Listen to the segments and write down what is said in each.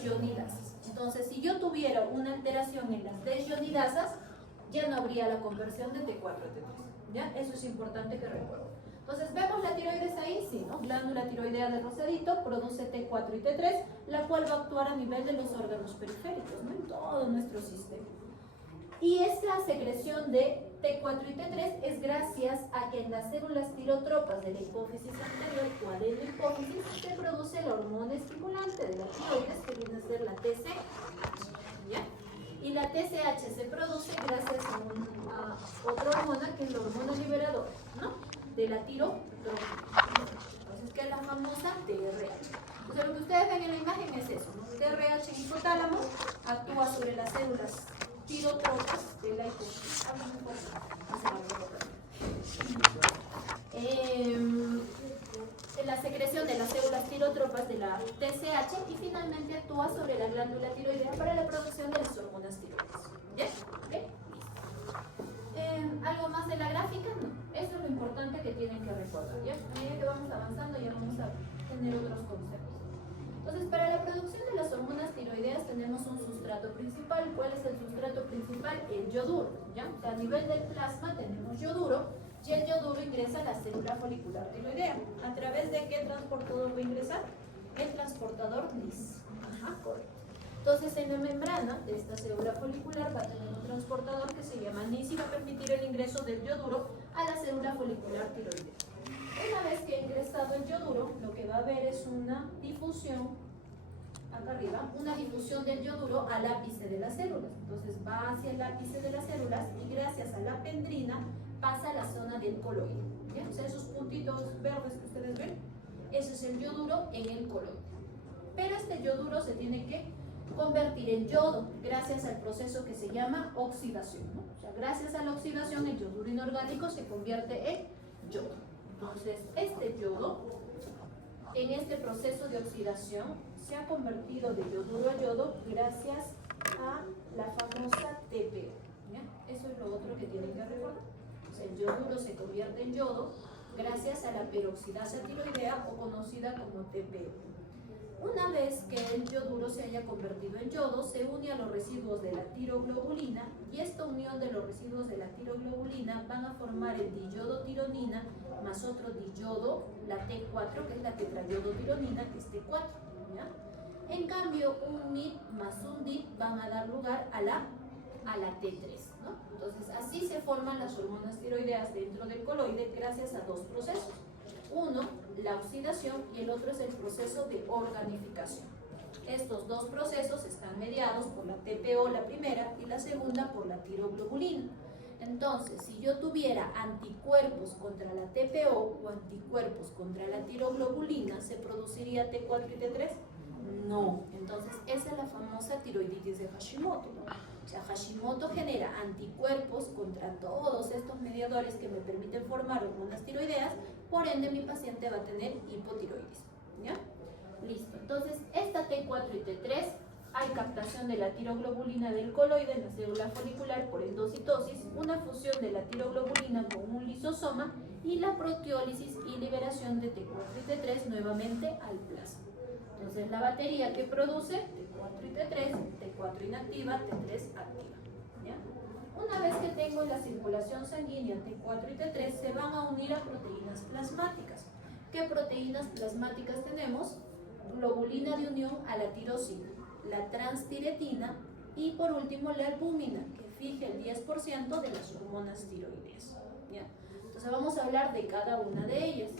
desionidasas. Entonces, si yo tuviera una alteración en las desionidasas, ya no habría la conversión de T4 a T3. ¿Ya? Eso es importante que recuerden. Entonces, ¿vemos la tiroides ahí? Sí, ¿no? Glándula tiroidea de rosadito produce T4 y T3, la cual va a actuar a nivel de los órganos periféricos, ¿no? En todo nuestro sistema. Y esta secreción de T4 y T3 es gracias a que en las células tirotropas de la hipófisis anterior o adenohipófisis se produce la hormona estimulante de la tiroides, que viene a ser la TSH. ¿Ya? Y la TSH se produce gracias a otra hormona, que es la hormona liberadora, ¿no? De la tirotropa. Entonces, ¿qué es la famosa TRH? Entonces, lo que ustedes ven en la imagen es eso, ¿no? TRH en hipotálamo actúa sobre las células tirotropas de la hipófisis. La secreción de las células tirotropas de la TSH y finalmente actúa sobre la glándula tiroidea para la producción de las hormonas tiroides. ¿Ya? ¿Okay? ¿Algo más de la gráfica? No. Eso es lo importante que tienen que recordar. ¿Ya? A medida que vamos avanzando ya vamos a tener otros conceptos. Entonces, para la producción de las hormonas tiroideas tenemos un sustrato principal. ¿Cuál es el sustrato principal? El yoduro. ¿Ya? O sea, a nivel del plasma tenemos yoduro y el yoduro ingresa a la célula folicular tiroidea. ¿A través de qué transportador va a ingresar? El transportador NIS. Ajá, correcto. Entonces, en la membrana de esta célula folicular va a tener un transportador que se llama NIS y va a permitir el ingreso del yoduro a la célula folicular tiroidea. Una vez que ha ingresado el yoduro, lo que va a haber es una difusión, acá arriba, una difusión del yoduro al ápice de las células. Entonces va hacia el ápice de las células y gracias a la pendrina pasa a la zona del coloide. ¿Ya? O sea, esos puntitos verdes que ustedes ven, ese es el yoduro en el coloide. Pero este yoduro se tiene que convertir en yodo gracias al proceso que se llama oxidación, ¿no? O sea, gracias a la oxidación el yoduro inorgánico se convierte en yodo. Entonces, este yodo, en este proceso de oxidación, se ha convertido de yoduro a yodo gracias a la famosa TPO. ¿Ya? Eso es lo otro que tienen que recordar. O sea, el yoduro se convierte en yodo gracias a la peroxidasa tiroidea o conocida como TPO. Una vez que el yoduro se haya convertido en yodo, se une a los residuos de la tiroglobulina y esta unión de los residuos de la tiroglobulina van a formar el diyodotironina más otro diyodo, la T4, que es la tetrayodotironina, que es T4. ¿Ya? En cambio, un NIT más un DIT van a dar lugar a la T3. ¿No? Entonces, así se forman las hormonas tiroideas dentro del coloide gracias a dos procesos. Uno, la oxidación, y el otro es el proceso de organificación. Estos dos procesos están mediados por la TPO, la primera, y la segunda por la tiroglobulina. Entonces, si yo tuviera anticuerpos contra la TPO o anticuerpos contra la tiroglobulina, ¿se produciría T4 y T3? No. Entonces, esa es la famosa tiroiditis de Hashimoto, ¿no? O sea, Hashimoto genera anticuerpos contra todos estos mediadores que me permiten formar hormonas tiroideas, por ende mi paciente va a tener hipotiroidismo. ¿Ya? Listo. Entonces, esta T4 y T3, hay captación de la tiroglobulina del coloide en la célula folicular por endocitosis, una fusión de la tiroglobulina con un lisosoma y la proteólisis y liberación de T4 y T3 nuevamente al plasma. Entonces, la batería que produce T4 y T3, T4 inactiva, T3 activa. ¿Ya? Una vez que tengo la circulación sanguínea T4 y T3, se van a unir a proteínas plasmáticas. ¿Qué proteínas plasmáticas tenemos? Globulina de unión a la tirosina, la transtiretina y por último la albúmina, que fija el 10% de las hormonas tiroideas. ¿Ya? Entonces vamos a hablar de cada una de ellas.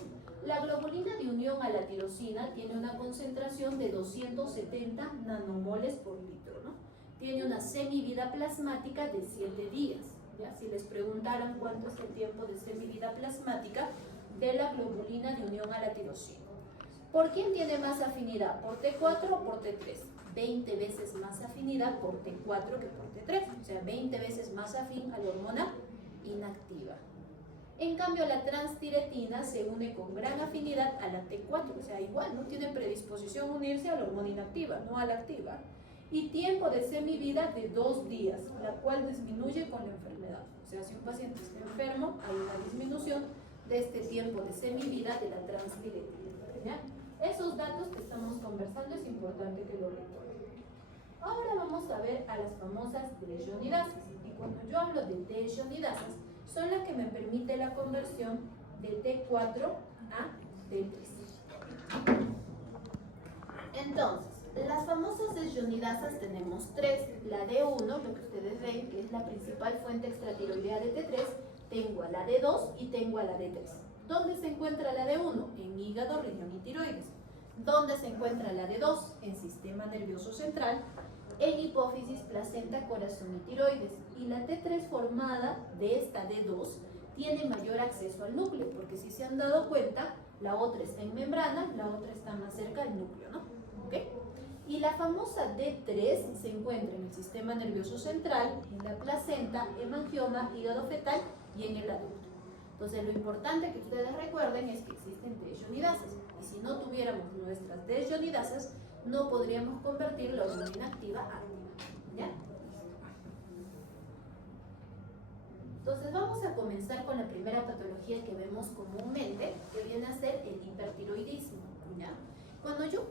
La globulina de unión a la tirosina tiene una concentración de 270 nanomoles por litro, ¿no? Tiene una semivida plasmática de 7 días. ¿Ya? Si les preguntaran cuánto es el tiempo de semivida plasmática de la globulina de unión a la tirosina. ¿Por quién tiene más afinidad? ¿Por T4 o por T3? 20 veces más afinidad por T4 que por T3, o sea, 20 veces más afín a la hormona inactiva. En cambio, la transtiretina se une con gran afinidad a la T4, o sea, igual, no tiene predisposición a unirse a la hormona inactiva, no a la activa. Y tiempo de semivida de 2 días, la cual disminuye con la enfermedad. O sea, si un paciente está enfermo, hay una disminución de este tiempo de semivida de la transtiretina. ¿Ya? Esos datos que estamos conversando es importante que lo recuerden. Ahora vamos a ver a las famosas desyonidasas. Y cuando yo hablo de desyonidasas, son las que me permite la conversión de T4 a T3. Entonces, las famosas desyonidasas tenemos tres. La D1, lo que ustedes ven, que es la principal fuente extratiroidea de T3, tengo a la D2 y tengo a la D3. ¿Dónde se encuentra la D1? En hígado, riñón y tiroides. ¿Dónde se encuentra la D2? En sistema nervioso central, en hipófisis, placenta, corazón y tiroides. Y la T3 formada de esta D2 tiene mayor acceso al núcleo, porque si se han dado cuenta, la otra está en membrana, la otra está más cerca al núcleo, ¿no? ¿Ok? Y la famosa D3 se encuentra en el sistema nervioso central, en la placenta, hemangioma, hígado fetal y en el adulto. Entonces, lo importante que ustedes recuerden es que existen desyonidasas. Y si no tuviéramos nuestras desyonidasas, no podríamos convertir la hormona activa a activa. ¿Ya? Entonces, vamos a comenzar con la primera patología que vemos comúnmente, que viene a ser el hipertiroidismo. ¿Ya? Cuando yo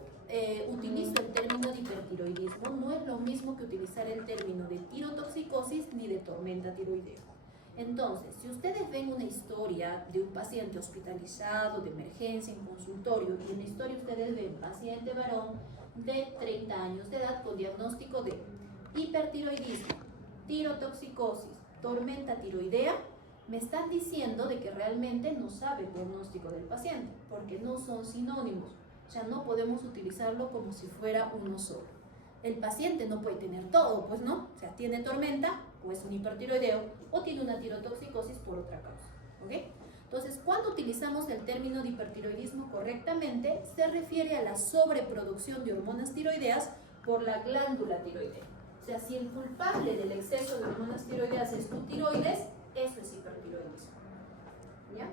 utilizo el término de hipertiroidismo, no es lo mismo que utilizar el término de tirotoxicosis ni de tormenta tiroidea. Entonces, si ustedes ven una historia de un paciente hospitalizado, de emergencia, en consultorio, y en la historia ustedes ven paciente varón de 30 años de edad con diagnóstico de hipertiroidismo, tirotoxicosis, tormenta tiroidea, me están diciendo de que realmente no sabe el diagnóstico del paciente, porque no son sinónimos. O sea, no podemos utilizarlo como si fuera uno solo. El paciente no puede tener todo, pues no. O sea, tiene tormenta, o es un hipertiroideo, o tiene una tirotoxicosis por otra causa. ¿Ok? Entonces, cuando utilizamos el término de hipertiroidismo correctamente, se refiere a la sobreproducción de hormonas tiroideas por la glándula tiroidea. O sea, si el culpable del exceso de hormonas tiroideas es tu tiroides, eso es hipertiroidismo. ¿Ya?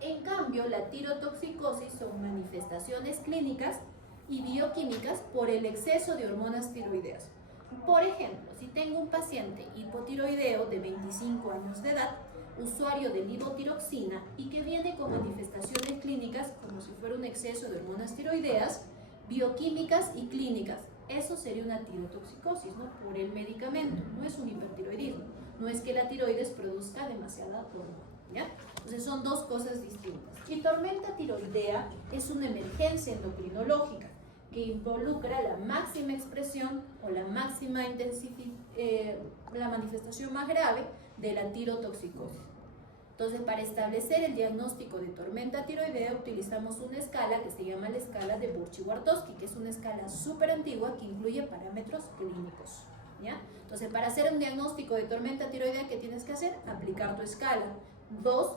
En cambio, la tirotoxicosis son manifestaciones clínicas y bioquímicas por el exceso de hormonas tiroideas. Por ejemplo, si tengo un paciente hipotiroideo de 25 años de edad, usuario de levotiroxina y que viene con manifestaciones clínicas como si fuera un exceso de hormonas tiroideas, bioquímicas y clínicas, eso sería una tirotoxicosis, ¿no? Por el medicamento, no es un hipertiroidismo, no es que la tiroides produzca demasiada hormona. ¿Ya? Entonces son dos cosas distintas. Y tormenta tiroidea es una emergencia endocrinológica que involucra la máxima expresión o la máxima la manifestación más grave de la tirotoxicosis. Entonces, para establecer el diagnóstico de tormenta tiroidea utilizamos una escala que se llama la escala de Burchi-Wartowski, que es una escala súper antigua que incluye parámetros clínicos. ¿Ya? Entonces, para hacer un diagnóstico de tormenta tiroidea, ¿qué tienes que hacer? Aplicar tu escala. 2,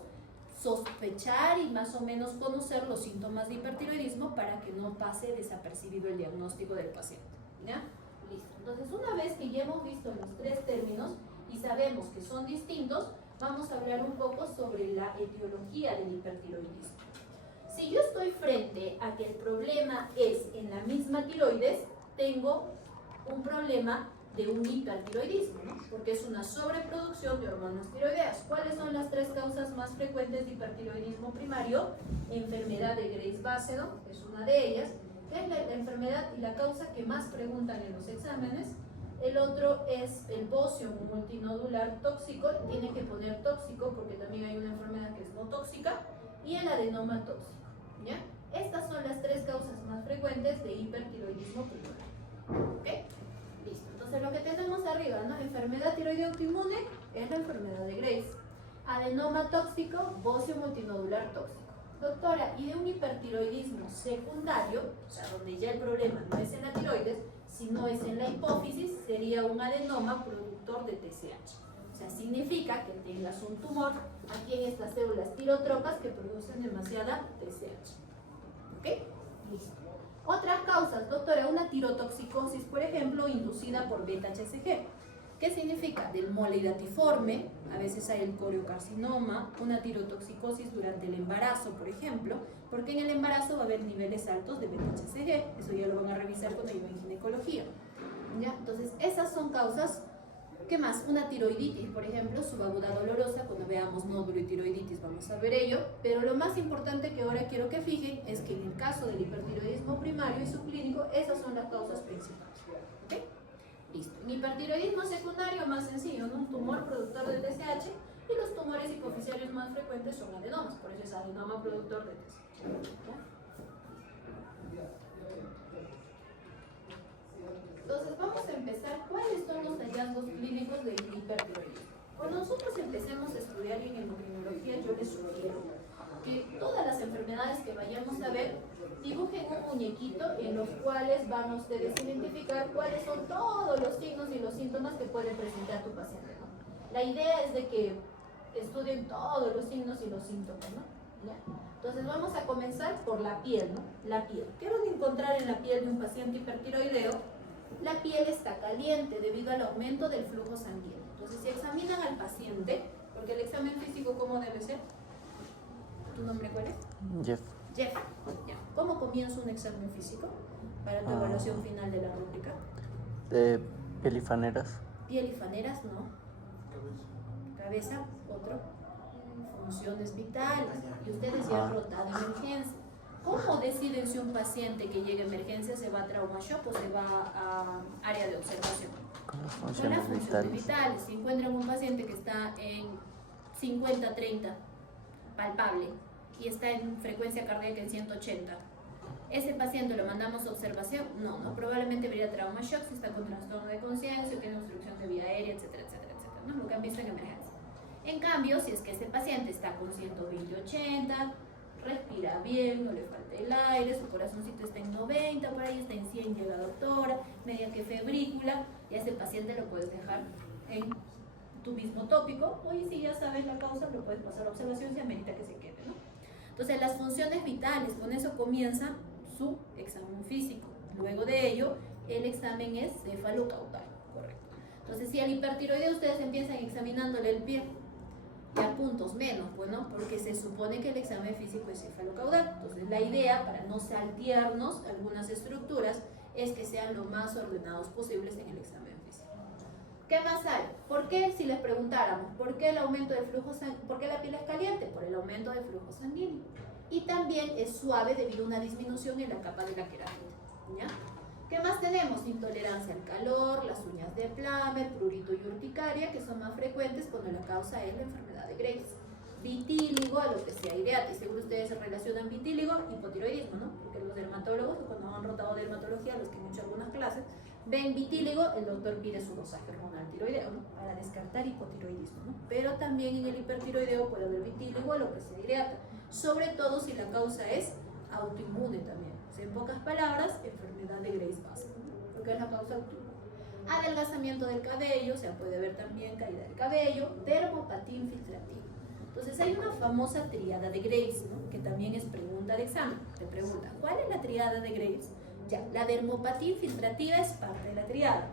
sospechar y más o menos conocer los síntomas de hipertiroidismo para que no pase desapercibido el diagnóstico del paciente. ¿Ya? Listo. Entonces, una vez que ya hemos visto los tres términos y sabemos que son distintos, vamos a hablar un poco sobre la etiología del hipertiroidismo. Si yo estoy frente a que el problema es en la misma tiroides, tengo un problema de un hipertiroidismo, ¿no? Porque es una sobreproducción de hormonas tiroideas. ¿Cuáles son las tres causas más frecuentes de hipertiroidismo primario? Enfermedad de Graves-Basedow es una de ellas, que es la enfermedad y la causa que más preguntan en los exámenes. El otro es el bocio multinodular tóxico, tiene que poner tóxico porque también hay una enfermedad que es no tóxica, y el adenoma tóxico. ¿Ya? Estas son las tres causas más frecuentes de hipertiroidismo primario. ¿Ok? Listo. Entonces lo que tenemos arriba, ¿no? Enfermedad tiroidea autoinmune es la enfermedad de Graves. Adenoma tóxico, bocio multinodular tóxico. Doctora, ¿y de un hipertiroidismo secundario, o sea, donde ya el problema no es en la tiroides, sino es en la hipófisis, sería un adenoma productor de TSH? O sea, significa que tengas un tumor aquí en estas células tirotropas que producen demasiada TSH. ¿Ok? Listo. Otras causas, doctora, una tirotoxicosis, por ejemplo, inducida por beta-HCG. ¿Qué significa? Del mole hidatiforme, a veces hay el coriocarcinoma, una tirotoxicosis durante el embarazo, por ejemplo, porque en el embarazo va a haber niveles altos de beta-HCG, eso ya lo van a revisar cuando yo en ginecología. ¿Ya? Entonces, esas son causas. ¿Qué más? Una tiroiditis, por ejemplo, subaguda dolorosa, cuando veamos nódulo y tiroiditis vamos a ver ello, pero lo más importante que ahora quiero que fijen es que en el caso del hipertiroidismo primario y subclínico, esas son las causas principales. ¿Okay? Hipertiroidismo secundario más sencillo, ¿no? Un tumor productor de TSH, y los tumores hipoficiarios más frecuentes son adenomas, por eso es adenoma productor de TSH. ¿Ya? Entonces vamos a empezar. ¿Cuáles son los hallazgos clínicos del hipertiroidismo? Cuando nosotros empecemos a estudiar en endocrinología, yo les sugiero que todas las enfermedades que vayamos a ver, dibujen un muñequito en los cuales van a ustedes identificar cuáles son todos los signos y los síntomas que puede presentar tu paciente, ¿no? La idea es de que estudien todos los signos y los síntomas, ¿no? ¿Ya? Entonces vamos a comenzar por la piel, ¿no? La piel. ¿Qué van a encontrar en la piel de un paciente hipertiroideo? La piel está caliente debido al aumento del flujo sanguíneo. Entonces, si examinan al paciente, porque el examen físico, ¿cómo debe ser? ¿Tu nombre cuál es? Jeff. Jeff. Ya. ¿Cómo comienza un examen físico para tu evaluación final de la rúbrica? De pielifaneras. Pielifaneras, no. Cabeza, otro. Funciones vitales. Y ustedes ya han rotado emergencia. ¿Cómo deciden si un paciente que llega a emergencia se va a trauma shock o se va a área de observación? Con las Con las funciones funciones vitales. vitales. Si encuentran un paciente que está en 50-30, palpable, y está en frecuencia cardíaca en 180, ¿ese paciente lo mandamos a observación? No, probablemente vería trauma shock si está con trastorno de conciencia, tiene obstrucción de vía aérea, etcétera, etcétera, etcétera, ¿no? Lo que han visto en emergencia. En cambio, si es que ese paciente está con 120-80, respira bien, no le falta el aire, su corazoncito está en 90, por ahí está en 100, llega doctora, media que febrícula, y a ese paciente lo puedes dejar en tu mismo tópico, o si ya sabes la causa, lo puedes pasar a observación si amerita que se quede, ¿no? Entonces, las funciones vitales, con eso comienza su examen físico. Luego de ello, el examen es cefalocaudal, correcto. Entonces, si al hipertiroideo ustedes empiezan examinándole el pie, ya puntos menos, bueno, porque se supone que el examen físico es cefalocaudal. Entonces, la idea, para no saltearnos algunas estructuras, es que sean lo más ordenados posibles en el examen físico. ¿Qué más hay? ¿Por qué, si les preguntáramos, por qué el aumento del flujo sanguíneo, por qué la piel es caliente? Por el aumento del flujo sanguíneo. Y también es suave debido a una disminución en la capa de la queratina, ¿ya? ¿Qué más tenemos? Intolerancia al calor, las uñas de Plummer, prurito y urticaria, que son más frecuentes cuando la causa es la enfermedad de Graves. Vitíligo, alopecia areata, y seguro ustedes se relacionan vitíligo, hipotiroidismo, ¿no? Porque los dermatólogos, cuando han rotado dermatología, los que han hecho algunas clases, ven vitíligo, el doctor pide su dosaje hormonal tiroideo, ¿no? Para descartar hipotiroidismo, ¿no? Pero también en el hipertiroideo puede haber vitíligo, alopecia areata, sobre todo si la causa es autoinmune también. O sea, en pocas palabras, enfermedad de Graves básica, ¿no? Porque es la causa autoinmune. Adelgazamiento del cabello, o sea, puede haber también caída del cabello, dermopatía infiltrativa. Entonces hay una famosa tríada de Graves, ¿no? Que también es pregunta de examen. Te preguntan, ¿cuál es la tríada de Graves? Ya, la dermopatía infiltrativa es parte de la tríada.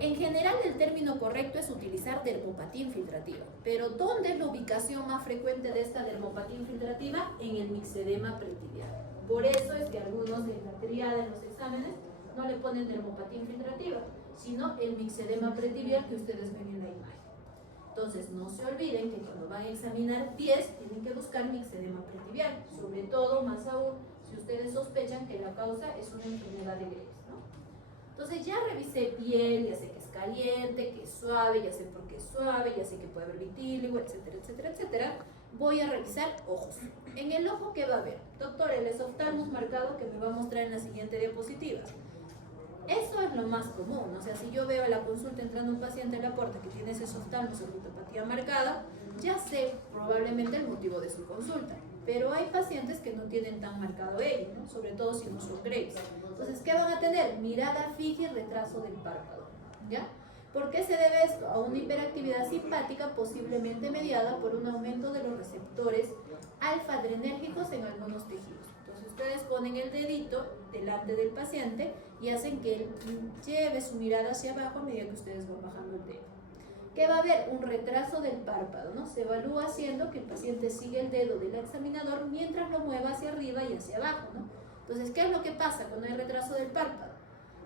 En general, el término correcto es utilizar dermopatía infiltrativa. Pero ¿dónde es la ubicación más frecuente de esta dermopatía infiltrativa? En el mixedema pretibial. Por eso es que algunos en la tríada en los exámenes no le ponen dermopatía infiltrativa, sino el mixedema pretibial que ustedes ven en la imagen. Entonces, no se olviden que cuando van a examinar pies, tienen que buscar mixedema pretibial, sobre todo, más aún, si ustedes sospechan que la causa es una enfermedad de Graves, ¿no? Entonces, ya revisé piel, ya sé que es caliente, que es suave, ya sé por qué es suave, ya sé que puede haber vitíligo, etcétera, etcétera, etcétera. Voy a revisar ojos. En el ojo, ¿qué va a haber? Doctor, el esoftalmos marcado que me va a mostrar en la siguiente diapositiva. Eso es lo más común, o sea, si yo veo a la consulta entrando un paciente en la puerta que tiene ese esoftalmos o glutopatía marcada, ya sé probablemente el motivo de su consulta, pero hay pacientes que no tienen tan marcado ello, ¿no? Sobre todo si no son Graves. Entonces, ¿qué van a tener? Mirada fija y retraso del párpado, ¿ya? ¿Por qué se debe esto? A una hiperactividad simpática posiblemente mediada por un aumento de los receptores alfa-adrenérgicos en algunos tejidos. Entonces ustedes ponen el dedito delante del paciente y hacen que él lleve su mirada hacia abajo a medida que ustedes van bajando el dedo. ¿Qué va a haber? Un retraso del párpado, ¿no? Se evalúa haciendo que el paciente siga el dedo del examinador mientras lo mueva hacia arriba y hacia abajo, ¿no? Entonces, ¿qué es lo que pasa cuando hay retraso del párpado?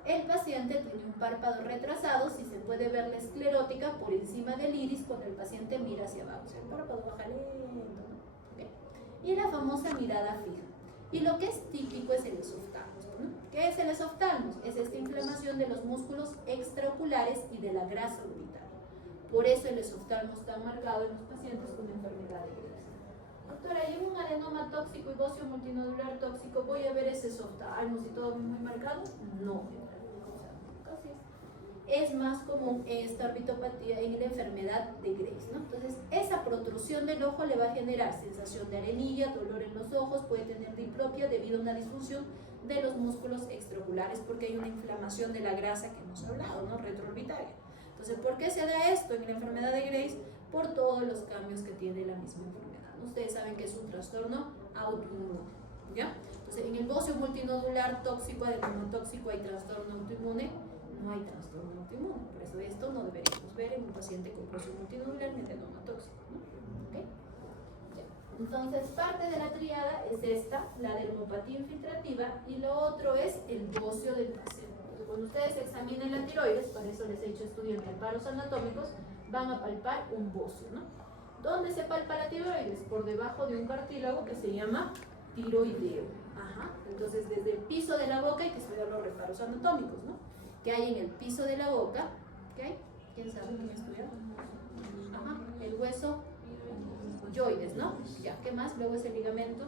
El paciente tiene un párpado retrasado, si se puede ver la esclerótica por encima del iris cuando el paciente mira hacia abajo. O sea, el párpado baja lento, ¿no? ¿Okay? Y la famosa mirada fija. Y lo que es típico es el esoftalmos, ¿no? ¿Qué es el esoftalmos? Es esta inflamación de los músculos extraoculares y de la grasa orbital. Por eso el esoftalmo está marcado en los pacientes con enfermedad de Graves. Doctora, ¿y un adenoma tóxico y bocio multinodular tóxico voy a ver ese esoftalmo si todo muy marcado? No, entonces es más común esta orbitopatía en la enfermedad de Graves, ¿no? Entonces, esa protrusión del ojo le va a generar sensación de arenilla, dolor en los ojos, puede tener diplopia debido a una disfunción de los músculos extraoculares porque hay una inflamación de la grasa que hemos hablado, ¿no? Retroorbitaria. Entonces, ¿por qué se da esto en la enfermedad de Graves? Por todos los cambios que tiene la misma enfermedad, ¿no? Ustedes saben que es un trastorno autoinmune, ¿ya? Entonces, en el bocio multinodular tóxico, adenoma tóxico, hay trastorno autoinmune, no hay trastorno autoinmune. Por eso esto no deberíamos ver en un paciente con bocio multinodular ni adenoma tóxico, ¿no? ¿Okay? Entonces, parte de la triada es esta, la dermopatía infiltrativa, y lo otro es el bocio del paciente. Entonces, cuando ustedes examinen la tiroides, para eso les he hecho estudios de paros anatómicos, van a palpar un bocio, ¿no? ¿Dónde se palpa la tiroides? Por debajo de un cartílago que se llama tiroideo. Ajá. Entonces, desde el piso de la boca hay que estudiar los reparos anatómicos, ¿no? Que hay en el piso de la boca, ¿ok? ¿Quién sabe quién estudia? Ajá. El hueso yoides, ¿no? Ya, ¿qué más? Luego es el ligamento.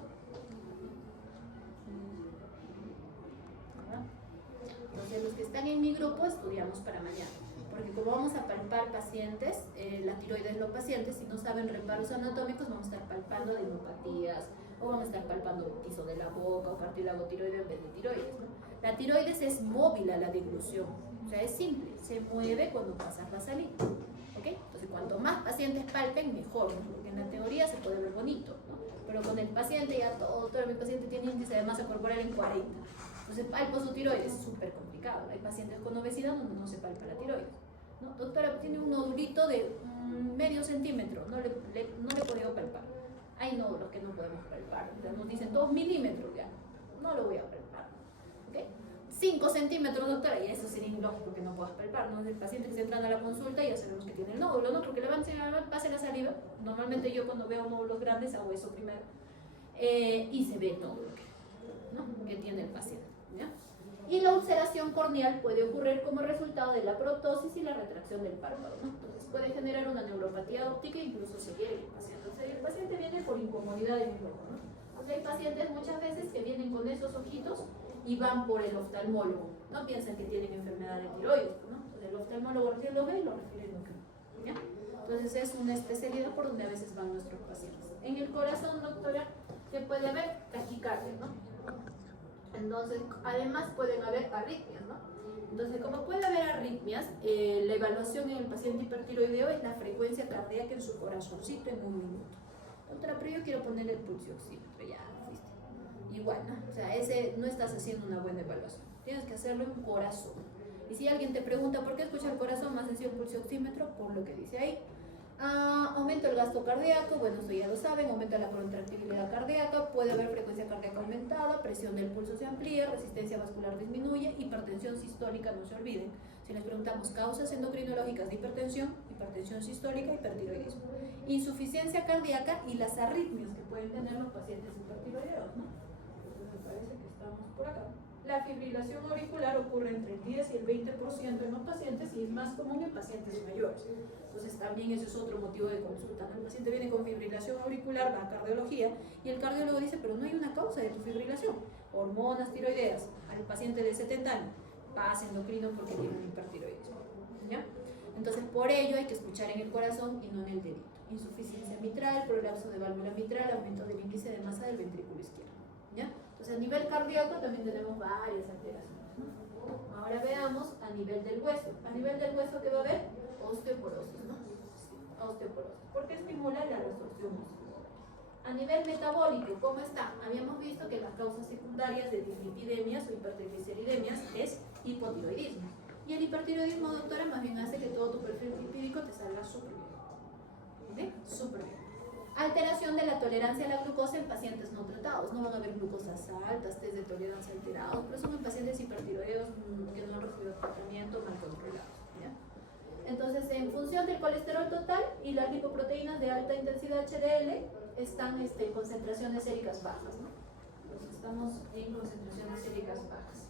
Entonces, los que están en mi grupo estudiamos para mañana, porque como vamos a palpar pacientes, la tiroides de los pacientes, si no saben reparos anatómicos, vamos a estar palpando adenopatías, o vamos a estar palpando el piso de la boca, o cartílago tiroideo en vez de tiroides, ¿no? La tiroides es móvil a la deglución, o sea, es simple, se mueve cuando pasas la saliva. ¿Okay? Entonces, cuanto más pacientes palpen, mejor, ¿no? Porque en la teoría se puede ver bonito, ¿no? Pero con el paciente ya todo mi paciente tiene índice de masa corporal en 40. Entonces, palpo su tiroides, es súper complicado. Hay pacientes con obesidad donde no se palpa la tiroides, ¿no? Doctora, tiene un nodulito de medio centímetro, no le he podido palpar. Hay nódulos que no podemos palpar, nos dicen 2 milímetros ya, no lo voy a palpar, ¿okay? 5 centímetros, doctora, y eso sería ilógico que no puedas palpar, ¿no? El paciente que se entra a la consulta ya sabemos que tiene el nódulo, ¿no? Porque le van a pase la saliva, normalmente yo cuando veo nódulos grandes hago eso primero, y se ve el nódulo que tiene el paciente, ¿ya? Y la ulceración corneal puede ocurrir como resultado de la proptosis y la retracción del párpado, ¿no? Entonces puede generar una neuropatía óptica e incluso ceguera en el paciente. O sea, el paciente viene por incomodidad en el ojo, ¿no? O sea, hay pacientes muchas veces que vienen con esos ojitos y van por el oftalmólogo. No piensan que tienen enfermedad de tiroides, ¿no? Entonces el oftalmólogo recién lo ve y lo refiere endocrino, ¿ya? Entonces es una especialidad por donde a veces van nuestros pacientes. En el corazón, doctora, ¿qué puede haber? Taquicardia, ¿no? Entonces, además pueden haber arritmias, ¿no? Entonces, como puede haber arritmias, la evaluación en el paciente hipertiroideo es la frecuencia cardíaca en su corazoncito en un minuto. Doctora, pero yo quiero poner el pulsioxímetro, ya, fuiste. Igual, ¿no? O sea, ese no estás haciendo una buena evaluación. Tienes que hacerlo en corazón. Y si alguien te pregunta por qué escucha el corazón, más sencillo el pulsioxímetro, por lo que dice ahí. Aumento el gasto cardíaco, bueno, esto ya lo saben, aumenta la contractibilidad cardíaca, puede haber frecuencia cardíaca aumentada, presión del pulso se amplía, resistencia vascular disminuye, hipertensión sistólica, no se olviden. Si les preguntamos causas endocrinológicas de hipertensión sistólica, hipertiroidismo, insuficiencia cardíaca y las arritmias que pueden tener los pacientes hipertiroideos, ¿no? Entonces me parece que estamos por acá. La fibrilación auricular ocurre entre el 10 y el 20% en los pacientes y es más común en pacientes mayores. Entonces también ese es otro motivo de consulta. El paciente viene con fibrilación auricular, va a cardiología y el cardiólogo dice, pero no hay una causa de tu fibrilación. Hormonas tiroideas, al paciente de 70 años, pasa endocrino porque tiene un hipertiroidismo, ¿ya? Entonces por ello hay que escuchar en el corazón y no en el dedito. Insuficiencia mitral, prolapso de válvula mitral, aumento del índice de masa del ventrículo izquierdo, ¿ya? Entonces a nivel cardíaco también tenemos varias alteraciones, ¿no? Ahora veamos a nivel del hueso. A nivel del hueso, ¿qué va a haber? Osteoporosis, ¿no? Osteoporosis, porque estimula la resorción muscular. A nivel metabólico, ¿cómo está? Habíamos visto que las causas secundarias de dislipidemias o hipertrigliceridemias es hipotiroidismo. Y el hipertiroidismo, doctora, más bien hace que todo tu perfil lipídico te salga súper bien. ¿Ok? Súper bien. Alteración de la tolerancia a la glucosa en pacientes no tratados. No van a haber glucosas altas, test de tolerancia alterados, pero son en pacientes hipertiroideos que no han recibido tratamiento mal controlados, ¿ya? Entonces, en función del colesterol total y las lipoproteínas de alta intensidad HDL, están en concentraciones séricas bajas, ¿no? Entonces, estamos en concentraciones séricas bajas.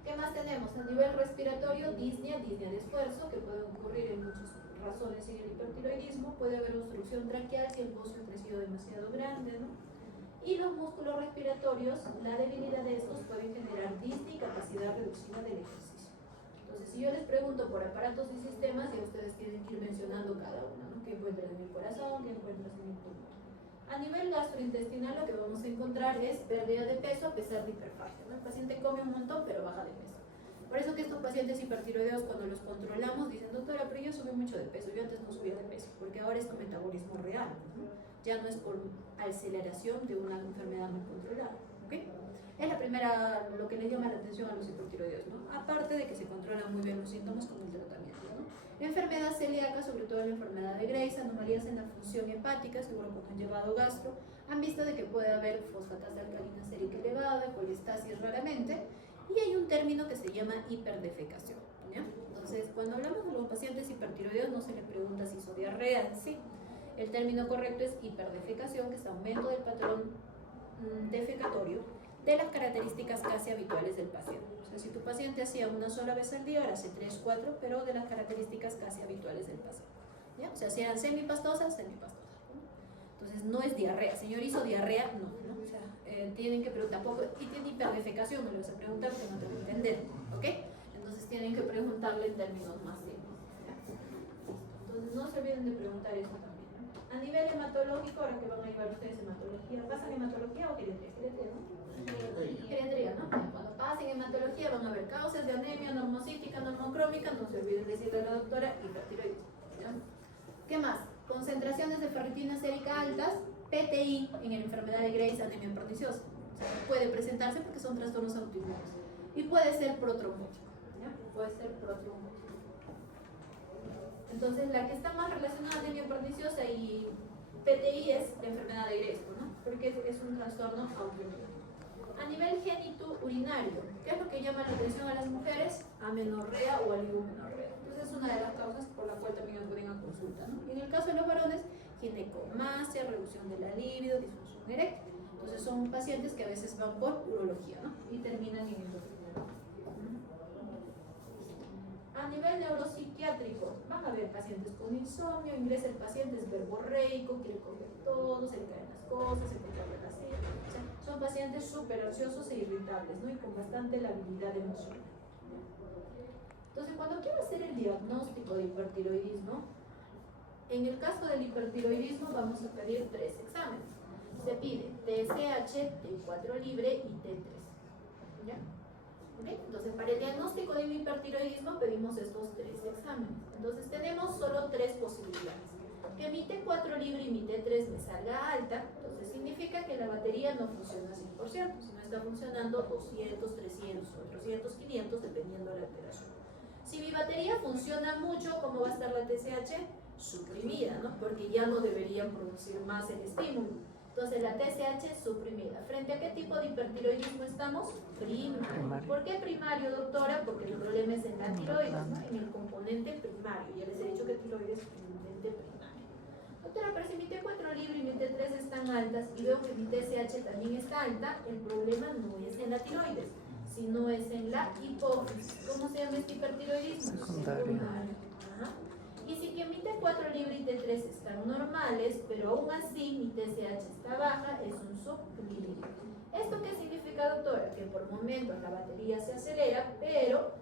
¿Ok? más tenemos? A nivel respiratorio, disnea de esfuerzo, que puede ocurrir en muchas razones en el hipertiroidismo. Puede haber obstrucción traqueal si el bocio ha crecido demasiado grande, ¿no? Y los músculos respiratorios, la debilidad de estos puede generar disnea y capacidad reducida del ejercicio. Entonces, si yo les pregunto por aparatos y sistemas, ya ustedes tienen que ir mencionando cada uno, ¿no? ¿Qué encuentras en el corazón? ¿Qué encuentras en el pulmón? A nivel gastrointestinal lo que vamos a encontrar es pérdida de peso a pesar de hiperfagia, ¿no? El paciente come un montón pero baja de peso. Por eso que estos pacientes hipertiroideos, cuando los controlamos, dicen: doctora, pero yo subí mucho de peso, yo antes no subía de peso, porque ahora es un metabolismo real, ¿no? Ya no es por aceleración de una enfermedad no controlada, ¿ok? Es la primera, lo que le llama la atención a los hipertiroideos, ¿no? Aparte de que se controlan muy bien los síntomas con el tratamiento, ¿no? Enfermedad celíaca, sobre todo la enfermedad de Graves, anomalías en la función hepática, seguro que han llevado gastro, han visto de que puede haber fosfatasa alcalina sérica elevada, colestasis raramente, y hay un término que se llama hiperdefecación, ¿ya? Entonces, cuando hablamos de los pacientes hipertiroideos no se les pregunta si hizo diarrea, sí. El término correcto es hiperdefecación, que es aumento del patrón defecatorio de las características casi habituales del paciente. O sea, si tu paciente hacía una sola vez al día, ahora hace 3, 4, pero de las características casi habituales del paciente, ¿ya? O sea, si eran semipastosas, semipastosas, ¿no? Entonces, no es diarrea. Señor, ¿hizo diarrea? No, ¿no? O sea, tienen que preguntar, tampoco, y tiene hiperdefecación, me lo vas a preguntar porque no te voy a entender, ¿ok? Entonces, tienen que preguntarle en términos más simples, ¿ya? Entonces, no se olviden de preguntar eso también, ¿no? A nivel hematológico, ahora que van a llevar ustedes hematología, ¿pasan hematología o geriatría? Geriatría, ¿no? Geriatría, ¿no? Cuando pasen hematología van a ver causas de anemia normocítica, normocrómica, no se olviden decirle a la doctora hipertiroidismo, ¿ya? ¿Qué más? Concentraciones de ferritina sérica altas, PTI en la enfermedad de Graves, anemia perniciosa. O sea, puede presentarse porque son trastornos autoinmunes. Y puede ser protrombótico, ¿ya? Puede ser protrombótico. Entonces, la que está más relacionada a anemia perniciosa y PTI es la enfermedad de Graves, ¿no? Porque es un trastorno autoinmune. A nivel genitourinario, ¿qué es lo que llama la atención a las mujeres? Amenorrea o oligomenorrea. Entonces es una de las causas por la cual también acuden a consulta, ¿no? Y en el caso de los varones, ginecomastia, reducción de la libido, disfunción eréctil. Entonces son pacientes que a veces van por urología, ¿no? Y terminan en endocrinología. A nivel neuropsiquiátrico, van a ver pacientes con insomnio, ingresa el paciente, es verborreico, quiere coger todo, se le caen las cosas, se controla la silla. O sea, son pacientes súper ansiosos e irritables, ¿no? Y con bastante labilidad emocional. Entonces, cuando quiero hacer el diagnóstico de hipertiroidismo, en el caso del hipertiroidismo vamos a pedir 3 exámenes. Se pide TSH, T4 libre y T3. ¿Ya? ¿Okay? Entonces, para el diagnóstico de hipertiroidismo pedimos estos 3 exámenes. Entonces, tenemos solo 3 posibilidades. Que mi T4 libre y mi T3 me salga alta, entonces significa que la batería no funciona 100%, sino está funcionando 200, 300, 400, 500, dependiendo de la alteración. Si mi batería funciona mucho, ¿cómo va a estar la TSH? Suprimida, ¿no? Porque ya no deberían producir más el estímulo. Entonces la TSH es suprimida. ¿Frente a qué tipo de hipertiroidismo estamos? Primario. ¿Por qué primario, doctora? Porque el problema es en la tiroides, ¿no? En el componente primario. Ya les he dicho que tiroides es componente primario. Doctora, pero si mi T4 libre y mi T3 están altas y veo que mi TSH también está alta, el problema no es en la tiroides, sino es en la hipófisis. ¿Cómo se llama este hipertiroidismo? Secundario. Ajá. Y si que mi T4 libre y T3 están normales, pero aún así mi TSH está baja, es un subclínico. ¿Esto qué significa, doctora? Que por momentos la batería se acelera, pero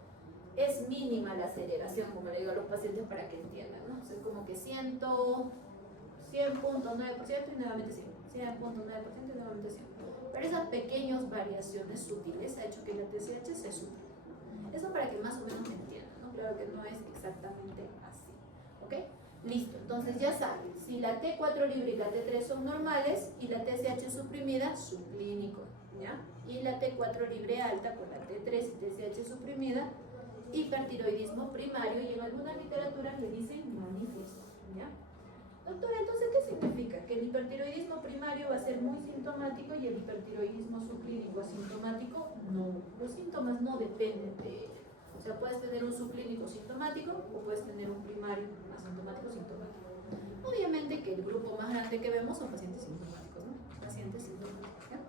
es mínima la aceleración, como le digo a los pacientes para que entiendan, ¿no? O sea, como que 100.9% y nuevamente 100. 100.9% y nuevamente 100. Pero esas pequeñas variaciones sutiles ha hecho que la TSH se suprima. Eso para que más o menos me entiendan, ¿no? Claro que no es exactamente así. ¿Ok? Listo, entonces ya saben, si la T4 libre y la T3 son normales y la TSH suprimida, subclínico, ¿ya? Y la T4 libre alta con la T3 y TSH suprimida, hipertiroidismo primario, y en algunas literaturas le dicen manifiesto, ¿ya? Doctora, entonces, ¿qué significa? Que el hipertiroidismo primario va a ser muy sintomático y el hipertiroidismo subclínico asintomático no. Los síntomas no dependen de ello. O sea, puedes tener un subclínico sintomático o puedes tener un primario asintomático sintomático. Obviamente que el grupo más grande que vemos son pacientes sintomáticos, ¿no? Pacientes sintomáticos, ¿ya?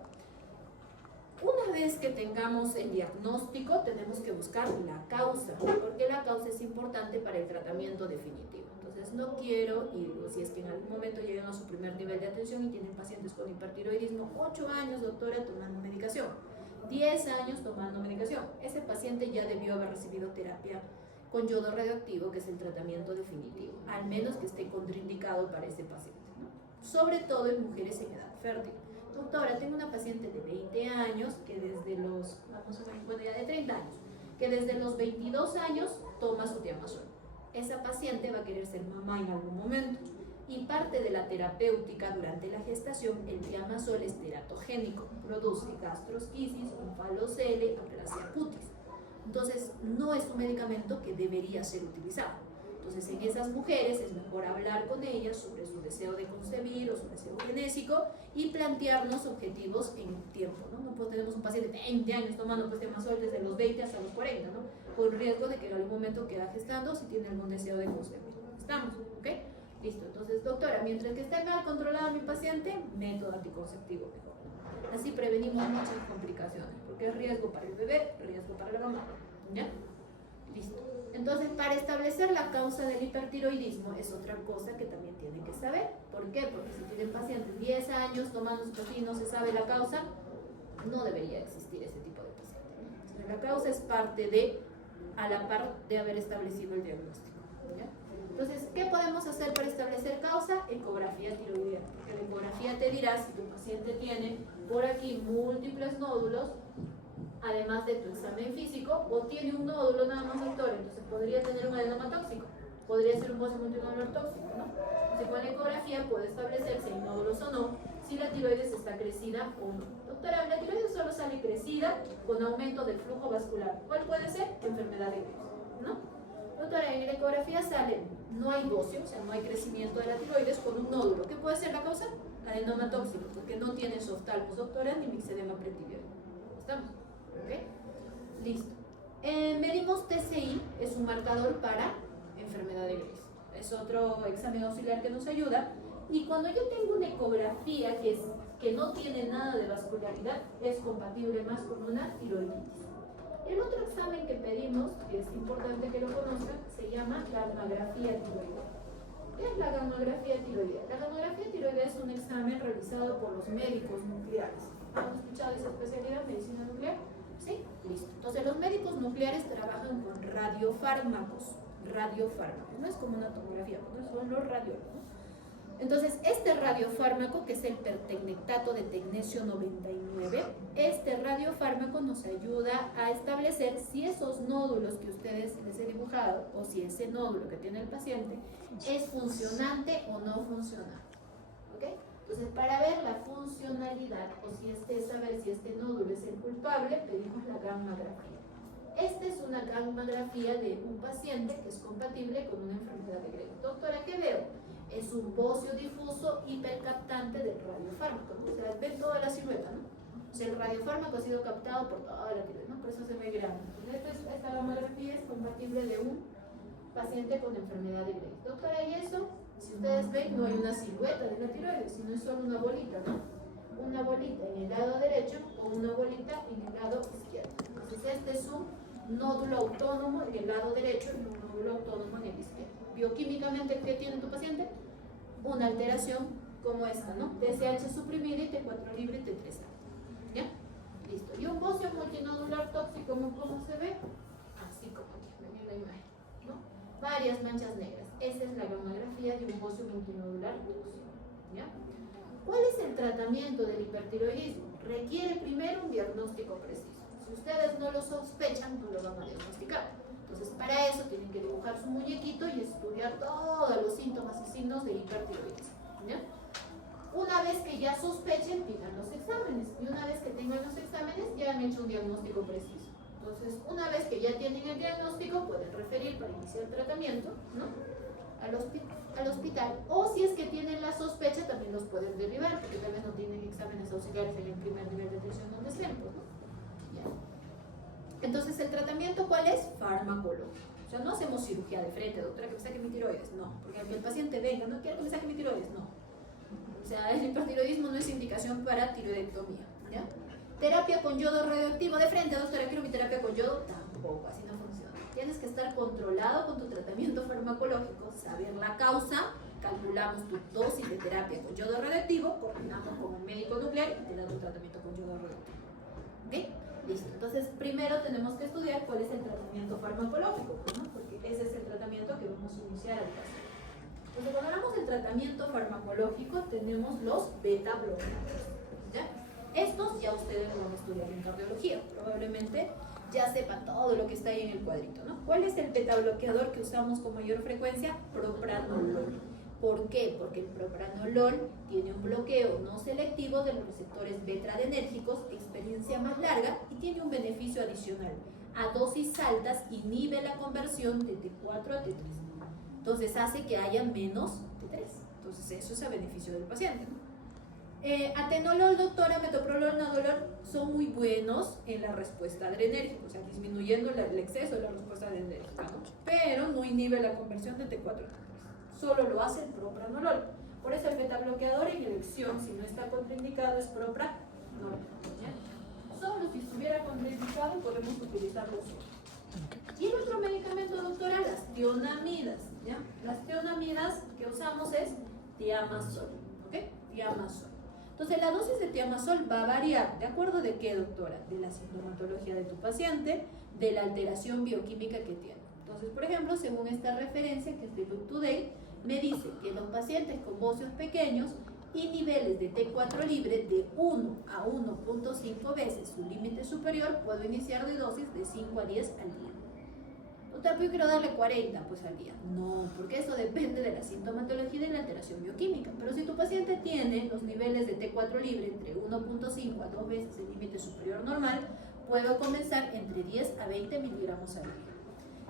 Una vez que tengamos el diagnóstico, tenemos que buscar la causa, porque la causa es importante para el tratamiento definitivo. Entonces, no quiero, y si es que en algún momento llegan a su primer nivel de atención y tienen pacientes con hipertiroidismo, 8 años, doctora, tomando medicación, 10 años tomando medicación. Ese paciente ya debió haber recibido terapia con yodo radioactivo, que es el tratamiento definitivo, al menos que esté contraindicado para ese paciente, ¿no? Sobre todo en mujeres en edad fértil. Doctora, tengo una paciente de 20 años que desde los, vamos a ver, bueno, ya de 30 años, que desde los 22 años toma su tiamazol. Esa paciente va a querer ser mamá en algún momento y parte de la terapéutica durante la gestación, el tiamazol es teratogénico, produce gastrosquisis, onfalocele, aplasia cutis. Entonces, no es un medicamento que debería ser utilizado. Entonces, en esas mujeres es mejor hablar con ellas sobre su deseo de concebir o su deseo genésico y plantearnos objetivos en el tiempo, ¿no? No tenemos un paciente de 20 años tomando pues tiamazol desde los 20 hasta los 40, ¿no? Con riesgo de que en algún momento queda gestando si tiene algún deseo de concebir. ¿Estamos? ¿Ok? Listo. Entonces, doctora, mientras que esté mal controlado mi paciente, método anticonceptivo mejor. Así prevenimos muchas complicaciones, porque es riesgo para el bebé, riesgo para la mamá. ¿Ya? Listo. Entonces, para establecer la causa del hipertiroidismo es otra cosa que también tienen que saber. ¿Por qué? Porque si tienen pacientes 10 años tomando su y no se sabe la causa, no debería existir ese tipo de paciente. Entonces, la causa es parte de, a la par de haber establecido el diagnóstico. ¿Ya? Entonces, ¿qué podemos hacer para establecer causa? Ecografía tiroidea. Porque la ecografía te dirá si tu paciente tiene por aquí múltiples nódulos, además de tu examen físico, o tiene un nódulo nada más, doctor, entonces podría tener un adenoma tóxico, podría ser un bocio multinodular tóxico, ¿no? Si con la ecografía puede establecer si hay nódulos o no, si la tiroides está crecida o no. Doctora, la tiroides solo sale crecida con aumento del flujo vascular. ¿Cuál puede ser? Enfermedad de Graves, ¿no? Doctora, en la ecografía sale, no hay bocio, o sea, no hay crecimiento de la tiroides con un nódulo. ¿Qué puede ser la causa? Adenoma tóxico, porque no tiene softalmos, doctora, ni mixedema pretibial. ¿Estamos? ¿Ok? Listo. Medimos TCI, es un marcador para enfermedad de Graves. Es otro examen auxiliar que nos ayuda. Y cuando yo tengo una ecografía que no tiene nada de vascularidad, es compatible más con una tiroiditis. El otro examen que pedimos, que es importante que lo conozcan, se llama gammagrafía tiroidea. ¿Qué es la gammagrafía tiroidea? La gammagrafía tiroidea es un examen realizado por los médicos nucleares. ¿Han escuchado esa especialidad, medicina nuclear? ¿Sí? Listo. Entonces, los médicos nucleares trabajan con radiofármacos. Radiofármacos. No es como una tomografía, no son los radiólogos. Entonces, este radiofármaco, que es el pertecnetato de tecnesio 99, este radiofármaco nos ayuda a establecer si esos nódulos que ustedes les he dibujado, o si ese nódulo que tiene el paciente, es funcionante o no funcionante. ¿Ok? Entonces, para ver la funcionalidad, o saber si este nódulo es el culpable, pedimos la gammagrafía. Esta es una gammagrafía de un paciente que es compatible con una enfermedad de Graves. Doctora, ¿qué veo? Es un bocio difuso hipercaptante del radiofármaco, ¿no? O sea, ven toda la silueta, ¿no? O sea, el radiofármaco ha sido captado por toda la tiroides, ¿no? Por eso se ve grande. Entonces, esta gammagrafía es compatible de un paciente con enfermedad de Graves. Doctora, ¿y eso? Si ustedes ven, no hay una silueta de la tiroides, sino es solo una bolita, ¿no? Una bolita en el lado derecho o una bolita en el lado izquierdo. Entonces, este es un nódulo autónomo en el lado derecho y un nódulo autónomo en el izquierdo. Bioquímicamente, ¿qué tiene tu paciente? Una alteración como esta, ¿no? TSH suprimida y T4 libre y T3 alta. ¿Ya? Listo. Y un bocio multinodular tóxico, ¿cómo se ve? Así como aquí, ven la imagen, ¿no? Varias manchas negras. Esa es la gammagrafía de un bocio multinodular tóxico. ¿Ya? ¿Cuál es el tratamiento del hipertiroidismo? Requiere primero un diagnóstico preciso. Si ustedes no lo sospechan, no lo van a diagnosticar. Entonces, para eso tienen que dibujar su muñequito y estudiar todos los síntomas y signos de hipertiroidismo. ¿Ya? Una vez que ya sospechen, pidan los exámenes. Y una vez que tengan los exámenes, ya han hecho un diagnóstico preciso. Entonces, una vez que ya tienen el diagnóstico, pueden referir para iniciar el tratamiento, ¿no? al hospital. O si es que tienen la sospecha, también los pueden derivar, porque tal vez no tienen exámenes auxiliares en el primer nivel de atención donde estén, pues, ¿no? ¿Ya? Entonces, ¿el tratamiento cuál es? Farmacológico. O sea, no hacemos cirugía de frente, doctora, que me saque mi tiroides, no. Porque aunque el paciente venga, no quiero que me saque mi tiroides, no. O sea, el hipertiroidismo no es indicación para tiroidectomía, ¿ya? Terapia con yodo radioactivo de frente, doctora, quiero mi terapia con yodo. Tampoco, así no funciona. Tienes que estar controlado con tu tratamiento farmacológico, saber la causa, calculamos tu dosis de terapia con yodo radioactivo, coordinamos con el médico nuclear y te da tu tratamiento con yodo radioactivo. ¿Ok? Listo. Entonces, primero tenemos que estudiar cuál es el tratamiento farmacológico, ¿no? Porque ese es el tratamiento que vamos a iniciar al paciente. Entonces, cuando hablamos del tratamiento farmacológico, tenemos los beta bloqueadores. ¿Ya? Estos ya ustedes lo van a estudiar en cardiología. Probablemente ya sepan todo lo que está ahí en el cuadrito, ¿no? ¿Cuál es el beta bloqueador que usamos con mayor frecuencia? Propranolol. ¿Por qué? Porque el propranolol tiene un bloqueo no selectivo de los receptores beta-adrenérgicos, experiencia más larga y tiene un beneficio adicional. A dosis altas inhibe la conversión de T4 a T3. Entonces hace que haya menos T3. Entonces eso es a beneficio del paciente, ¿no? Atenolol, doctora, metoprolol, nadolol son muy buenos en la respuesta adrenérgica, o sea, disminuyendo el exceso de la respuesta adrenérgica, ¿no? Pero no inhibe la conversión de T4 a T3. Solo lo hace el propranolol. Por eso el betabloqueador en elección, si no está contraindicado, es propranolol. Solo si estuviera contraindicado podemos utilizarlo solo. Y el otro medicamento, doctora, las tionamidas, ¿ya? Las tionamidas que usamos es tiamazol, ¿ok? Tiamazol. Entonces la dosis de tiamazol va a variar, ¿de acuerdo de qué, doctora? De la sintomatología de tu paciente, de la alteración bioquímica que tiene. Entonces, por ejemplo, según esta referencia que es de Look Today, me dice que los pacientes con bocios pequeños y niveles de T4 libre de 1 a 1.5 veces su límite superior, puedo iniciar de dosis de 5 a 10 al día. Doctor, yo quiero darle 40 pues al día. No, porque eso depende de la sintomatología y de la alteración bioquímica. Pero si tu paciente tiene los niveles de T4 libre entre 1.5 a 2 veces el límite superior normal, puedo comenzar entre 10 a 20 miligramos al día.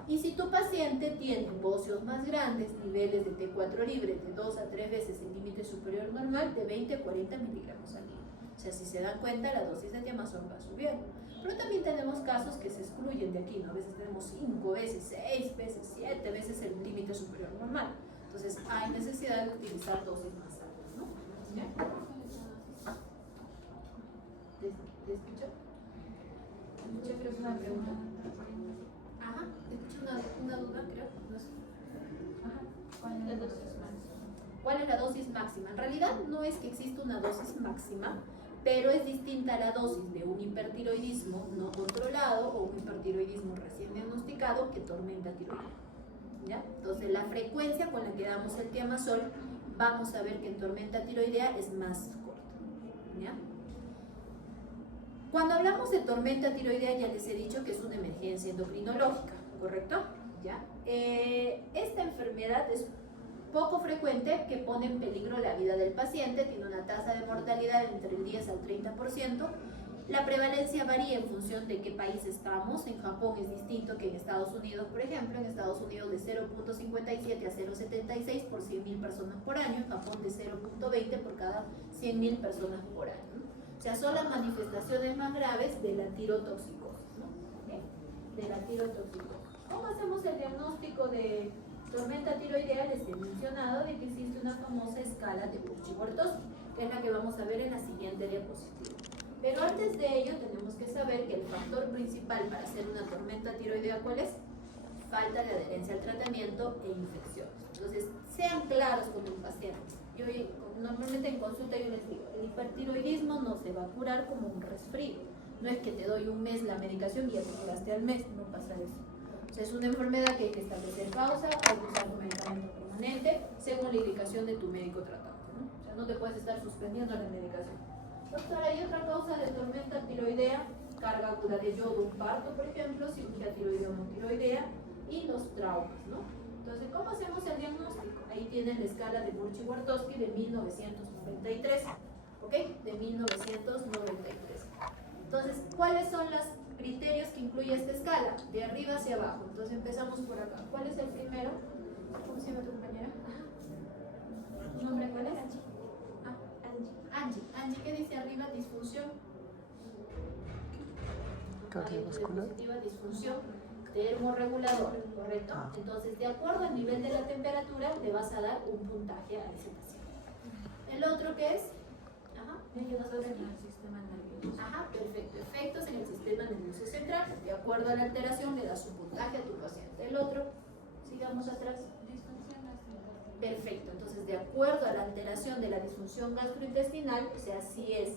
Y si tu paciente tiene bocios más grandes, niveles de T4 libre de 2 a 3 veces el límite superior normal, de 20 a 40 miligramos al día. O sea, si se dan cuenta, la dosis de tiamazol va subiendo. Pero también tenemos casos que se excluyen de aquí, ¿no? A veces tenemos 5 veces, 6 veces, 7 veces el límite superior normal. Entonces, hay necesidad de utilizar dosis más altas, ¿no? ¿Ya? ¿Te escucho? Escuché, creo que una pregunta. Ajá, escuché una duda, creo. No sé. Ajá. ¿Cuál es la dosis máxima? ¿Cuál es la dosis máxima? En realidad no es que exista una dosis máxima, pero es distinta a la dosis de un hipertiroidismo no controlado o un hipertiroidismo recién diagnosticado que tormenta tiroidea. ¿Ya? Entonces la frecuencia con la que damos el tiamazol, vamos a ver que en tormenta tiroidea es más corta. ¿Ya? Cuando hablamos de tormenta tiroidea, ya les he dicho que es una emergencia endocrinológica, ¿correcto? ¿Ya? Esta enfermedad es poco frecuente, que pone en peligro la vida del paciente, tiene una tasa de mortalidad entre el 10 al 30%. La prevalencia varía en función de qué país estamos. En Japón es distinto que en Estados Unidos, por ejemplo. En Estados Unidos de 0.57 a 0.76 por 100.000 personas por año, en Japón de 0.20 por cada 100.000 personas por año, ¿no? O sea, son las manifestaciones más graves de la tirotoxicosis, ¿no? De la tirotoxicosis. ¿Cómo hacemos el diagnóstico de tormenta tiroidea? Les he mencionado de que existe una famosa escala de Burchi-Gortowski, que es la que vamos a ver en la siguiente diapositiva. Pero antes de ello tenemos que saber que el factor principal para hacer una tormenta tiroidea, ¿cuál es? Falta de adherencia al tratamiento e infecciones. Entonces, sean claros con el paciente. Yo normalmente en consulta yo les digo, el hipertiroidismo no se va a curar como un resfrío. No es que te doy un mes la medicación y ya te curaste al mes, no pasa eso. O sea, es una enfermedad que hay que establecer pausa, hay que usar un medicamento permanente según la indicación de tu médico tratante, ¿no? O sea, no te puedes estar suspendiendo la medicación. Doctora, hay otra causa de tormenta tiroidea, carga aguda de yodo, un parto, por ejemplo, cirugía tiroidea o no tiroidea y los traumas, ¿no? Entonces, ¿cómo hacemos el diagnóstico? Ahí tienen la escala de Burchi-Gortowski de 1993, ¿ok? De 1993. Entonces, ¿cuáles son los criterios que incluye esta escala? De arriba hacia abajo. Entonces, empezamos por acá. ¿Cuál es el primero? ¿Cómo se llama tu compañera? ¿Tu nombre cuál es? Angie, ¿qué dice arriba? Disfunción cardiovascular. Disfunción termorregulador, ¿correcto? Entonces, de acuerdo al nivel de la temperatura, le vas a dar un puntaje a ese paciente. ¿El otro qué es? Efectos en el sistema nervioso. Ajá, perfecto. Efectos en el sistema nervioso central. De acuerdo a la alteración le das su puntaje a tu paciente. El otro, sigamos atrás. Perfecto, entonces de acuerdo a la alteración de la disfunción gastrointestinal, o sea, si es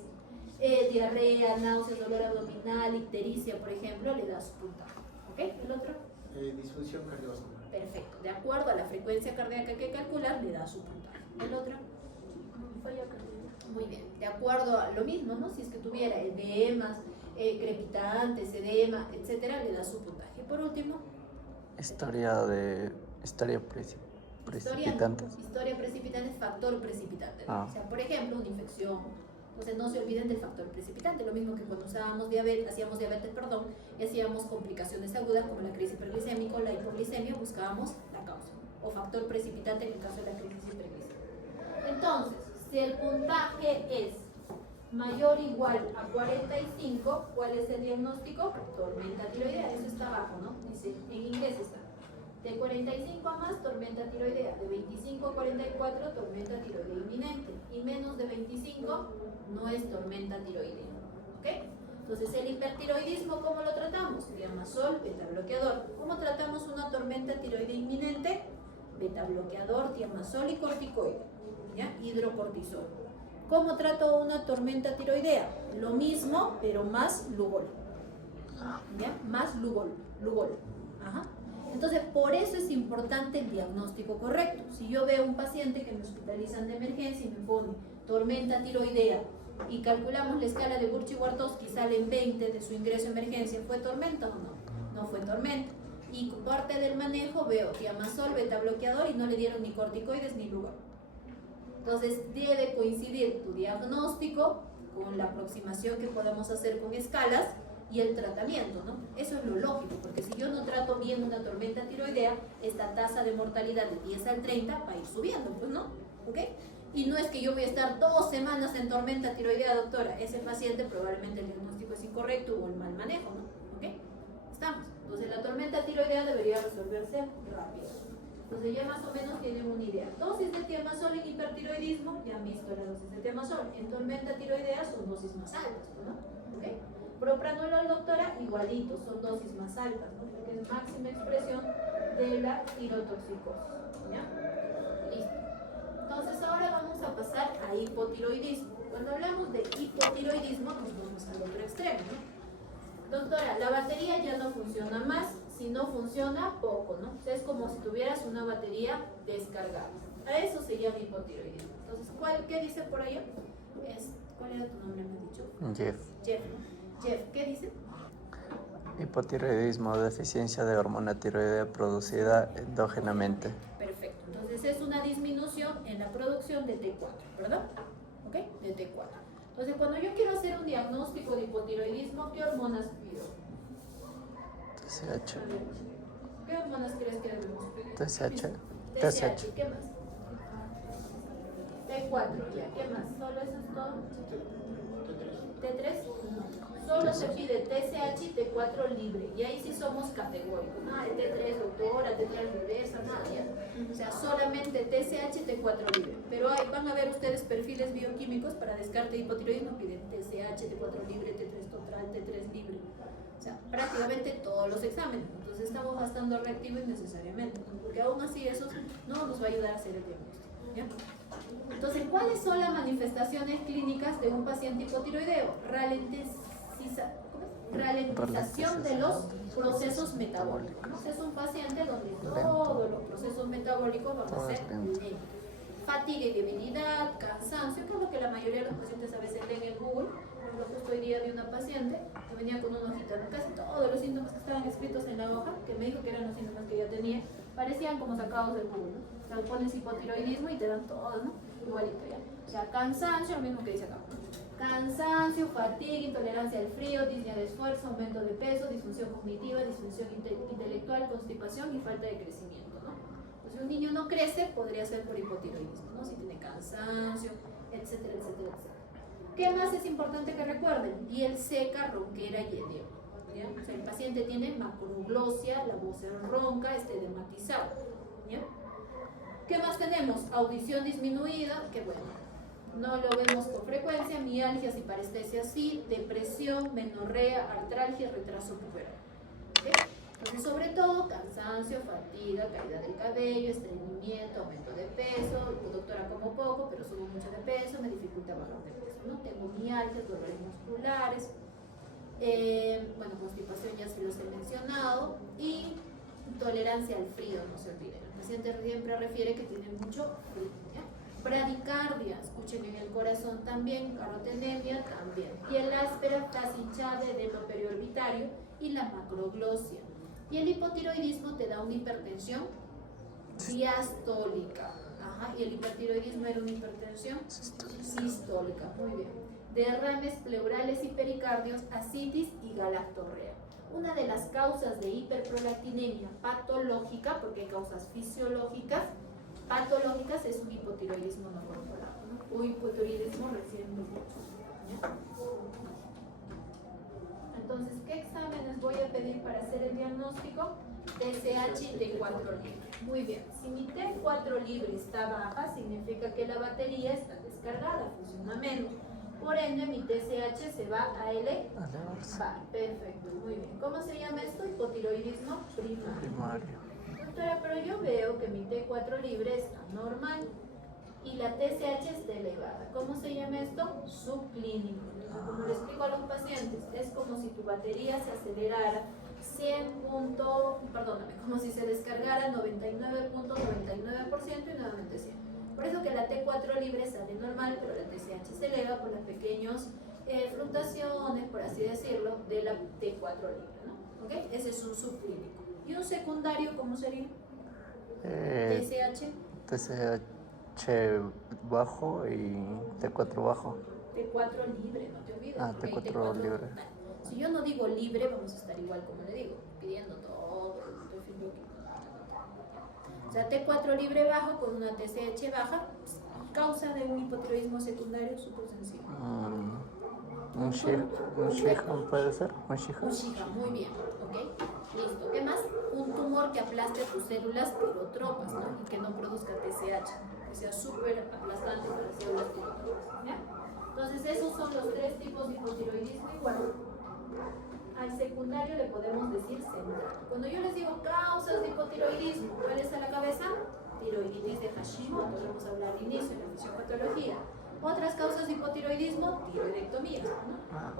diarrea, náuseas, dolor abdominal, ictericia, por ejemplo, le das su puntaje. ¿Ok? ¿El otro? Disfunción cardiovascular. Perfecto, de acuerdo a la frecuencia cardíaca que calcular, le das su puntaje. ¿El otro? Falla cardíaca. Muy bien, de acuerdo a lo mismo, ¿no? Si es que tuviera edemas, crepitantes, edema, etcétera, le das su puntaje. Por último, precipitante. Historia precipitante es factor precipitante, ¿no? Ah. O sea, por ejemplo, una infección. Entonces no se olviden del factor precipitante, lo mismo que cuando hacíamos diabetes, y hacíamos complicaciones agudas como la crisis hiperglicémica o la hipoglicemia, buscábamos la causa o factor precipitante en el caso de la crisis hiperglicémica. Entonces, si el puntaje es mayor o igual a 45, ¿cuál es el diagnóstico? Tormenta tiroidea, eso está abajo, ¿no? Dice, en inglés está. De 45 a más, tormenta tiroidea. De 25 a 44, tormenta tiroidea inminente. Y menos de 25, no es tormenta tiroidea. ¿Ok? Entonces, el hipertiroidismo, ¿cómo lo tratamos? Tiamazol, beta bloqueador. ¿Cómo tratamos una tormenta tiroidea inminente? Beta bloqueador, tiamazol y corticoide. ¿Ya? Hidrocortisol. ¿Cómo trato una tormenta tiroidea? Lo mismo, pero más Lugol. ¿Ya? Más Lugol. Ajá. Entonces, por eso es importante el diagnóstico correcto. Si yo veo un paciente que me hospitalizan de emergencia y me pone tormenta tiroidea y calculamos la escala de Burchi-Wartowski, salen 20 de su ingreso a emergencia, ¿fue tormenta o no? No fue tormenta. Y parte del manejo veo tiamazol, beta bloqueador y no le dieron ni corticoides ni Lugol. Entonces, debe coincidir tu diagnóstico con la aproximación que podamos hacer con escalas y el tratamiento, ¿no? Eso es lo lógico, porque si yo no trato bien una tormenta tiroidea, esta tasa de mortalidad de 10 al 30 va a ir subiendo, pues, ¿no? ¿Ok? Y no es que yo voy a estar 2 semanas en tormenta tiroidea, doctora. Ese paciente probablemente el diagnóstico es incorrecto o el mal manejo, ¿no? ¿Ok? Estamos. Entonces la tormenta tiroidea debería resolverse rápido. Entonces ya más o menos tienen una idea. Dosis de tiamazol en hipertiroidismo, ya han visto la dosis de tiamazol. En tormenta tiroidea son dosis más altas, ¿no? ¿Ok? Propranolol, doctora, igualito, son dosis más altas, ¿no? Porque es máxima expresión de la tirotoxicosis. ¿Ya? Listo. Entonces ahora vamos a pasar a hipotiroidismo. Cuando hablamos de hipotiroidismo nos vamos al otro extremo, ¿no? Doctora, la batería ya no funciona más, si no funciona, poco, ¿no? O sea, es como si tuvieras una batería descargada. A eso se llama hipotiroidismo. Entonces, ¿qué dice por allá? ¿Cuál era tu nombre, me has dicho? Jeff, ¿qué dice? Hipotiroidismo, deficiencia de hormona tiroidea producida endógenamente. Perfecto, entonces es una disminución en la producción de T4, ¿verdad? ¿Ok? De T4. Entonces, cuando yo quiero hacer un diagnóstico de hipotiroidismo, ¿qué hormonas pido? TSH. ¿Qué hormonas crees que debemos pedir? TSH. ¿Qué más? T4, ya, ¿qué más? ¿Solo eso es todo? ¿T3? No. Solo se pide TSH y T4 libre, y ahí sí somos categóricos. Nada de T3 doctora, T3 libresa, nada ya. O sea, solamente TSH y T4 libre. Pero ahí van a ver ustedes perfiles bioquímicos para descarte de hipotiroidismo, piden TSH, T4 libre, T3 total, T3 libre. O sea, prácticamente todos los exámenes. Entonces estamos gastando reactivo innecesariamente, porque aún así eso no nos va a ayudar a hacer el diagnóstico. ¿Ya? Entonces, ¿cuáles son las manifestaciones clínicas de un paciente hipotiroideo? Ralentización de los procesos metabólicos. Es un paciente donde todos los procesos metabólicos van a ser lentos. Fatiga y debilidad, cansancio, que es lo que la mayoría de los pacientes a veces leen en Google. Por ejemplo, justo hoy día vi una paciente que venía con una hojita, ¿no? Casi todos los síntomas que estaban escritos en la hoja, que me dijo que eran los síntomas que ella tenía, parecían como sacados de Google, ¿no? O sea, pones hipotiroidismo y te dan todo, ¿no? Igualito, ¿ya? O sea, cansancio, lo mismo que dice acá. Cansancio, fatiga, intolerancia al frío, disnea de esfuerzo, aumento de peso, disfunción cognitiva, disfunción intelectual, constipación y falta de crecimiento, ¿no? Pues si un niño no crece, podría ser por hipotiroidismo, ¿no? Si tiene cansancio, etcétera, etcétera, etcétera. ¿Qué más es importante que recuerden? Piel seca, ronquera y edema, ¿ya? O sea, el paciente tiene macroglosia, la voz es ronca, dermatizado, ¿ya? ¿Qué más tenemos? Audición disminuida, que bueno, no lo vemos con frecuencia, mialgias y parestesia sí, depresión, menorrea, artralgia, retraso puberal. ¿Okay? Entonces, sobre todo, cansancio, fatiga, caída del cabello, estreñimiento, aumento de peso. Doctora, como poco, pero subo mucho de peso, me dificulta bajar de peso, ¿no? Tengo mialgias, dolores musculares, bueno, constipación ya se los he mencionado, y tolerancia al frío, no se olviden. El paciente siempre refiere que tiene mucho frío, ¿ya? Bradicardia, escuchen, en el corazón también, carotenemia también, piel áspera, fase hinchada, edema periorbitario y la macroglosia. Y el hipotiroidismo te da una hipertensión diastólica. Ajá, y el hipertiroidismo era una hipertensión sistólica. Muy bien. Derrames pleurales y pericardios, ascitis y galactorrea. Una de las causas de hiperprolactinemia patológica, porque hay causas fisiológicas, patológicas, es un hipotiroidismo no controlado, ¿no? O hipotiroidismo recién ¿ya? Entonces, ¿qué exámenes voy a pedir para hacer el diagnóstico? TSH y T4 libre. Muy bien, si mi T4 libre está baja, significa que la batería está descargada, funciona menos. Por ende, mi TSH se va a elevar. Perfecto, muy bien. ¿Cómo se llama esto? Hipotiroidismo primario. Doctora, pero yo veo que mi T4 libre está normal y la TSH está elevada. ¿Cómo se llama esto? Subclínico. Entonces, como le explico a los pacientes, es como si tu batería se acelerara 100 como si se descargara 99.99% y nuevamente 100. Por eso que la T4 libre sale normal, pero la TSH se eleva por las pequeñas fluctuaciones, por así decirlo, de la T4 libre, ¿no? ¿Okay? Ese es un subclínico. ¿Y un secundario cómo sería? TSH. TSH bajo y T4 bajo. T4 libre, no te olvides. Ah, T4 libre. Si yo no digo libre, vamos a estar igual como le digo, pidiendo todo el perfil bioquímico. O sea, T4 libre bajo con una TSH baja, causa de un hipotiroidismo secundario súper sencillo. Un Sheehan puede ser. Un Sheehan, muy bien, ¿ok? Listo. ¿Qué más? Un tumor que aplaste tus células pirotropas, ¿no? Y que no produzca TSH, que sea súper aplastante para las células pirotropas, ¿ya? Entonces, esos son los tres tipos de hipotiroidismo igual. Al secundario le podemos decir central. Cuando yo les digo causas de hipotiroidismo, ¿cuál es a la cabeza? Tiroiditis de Hashimoto, vamos a hablar de inicio en la fisiopatología. Otras causas de hipotiroidismo, tiroidectomías, ¿no?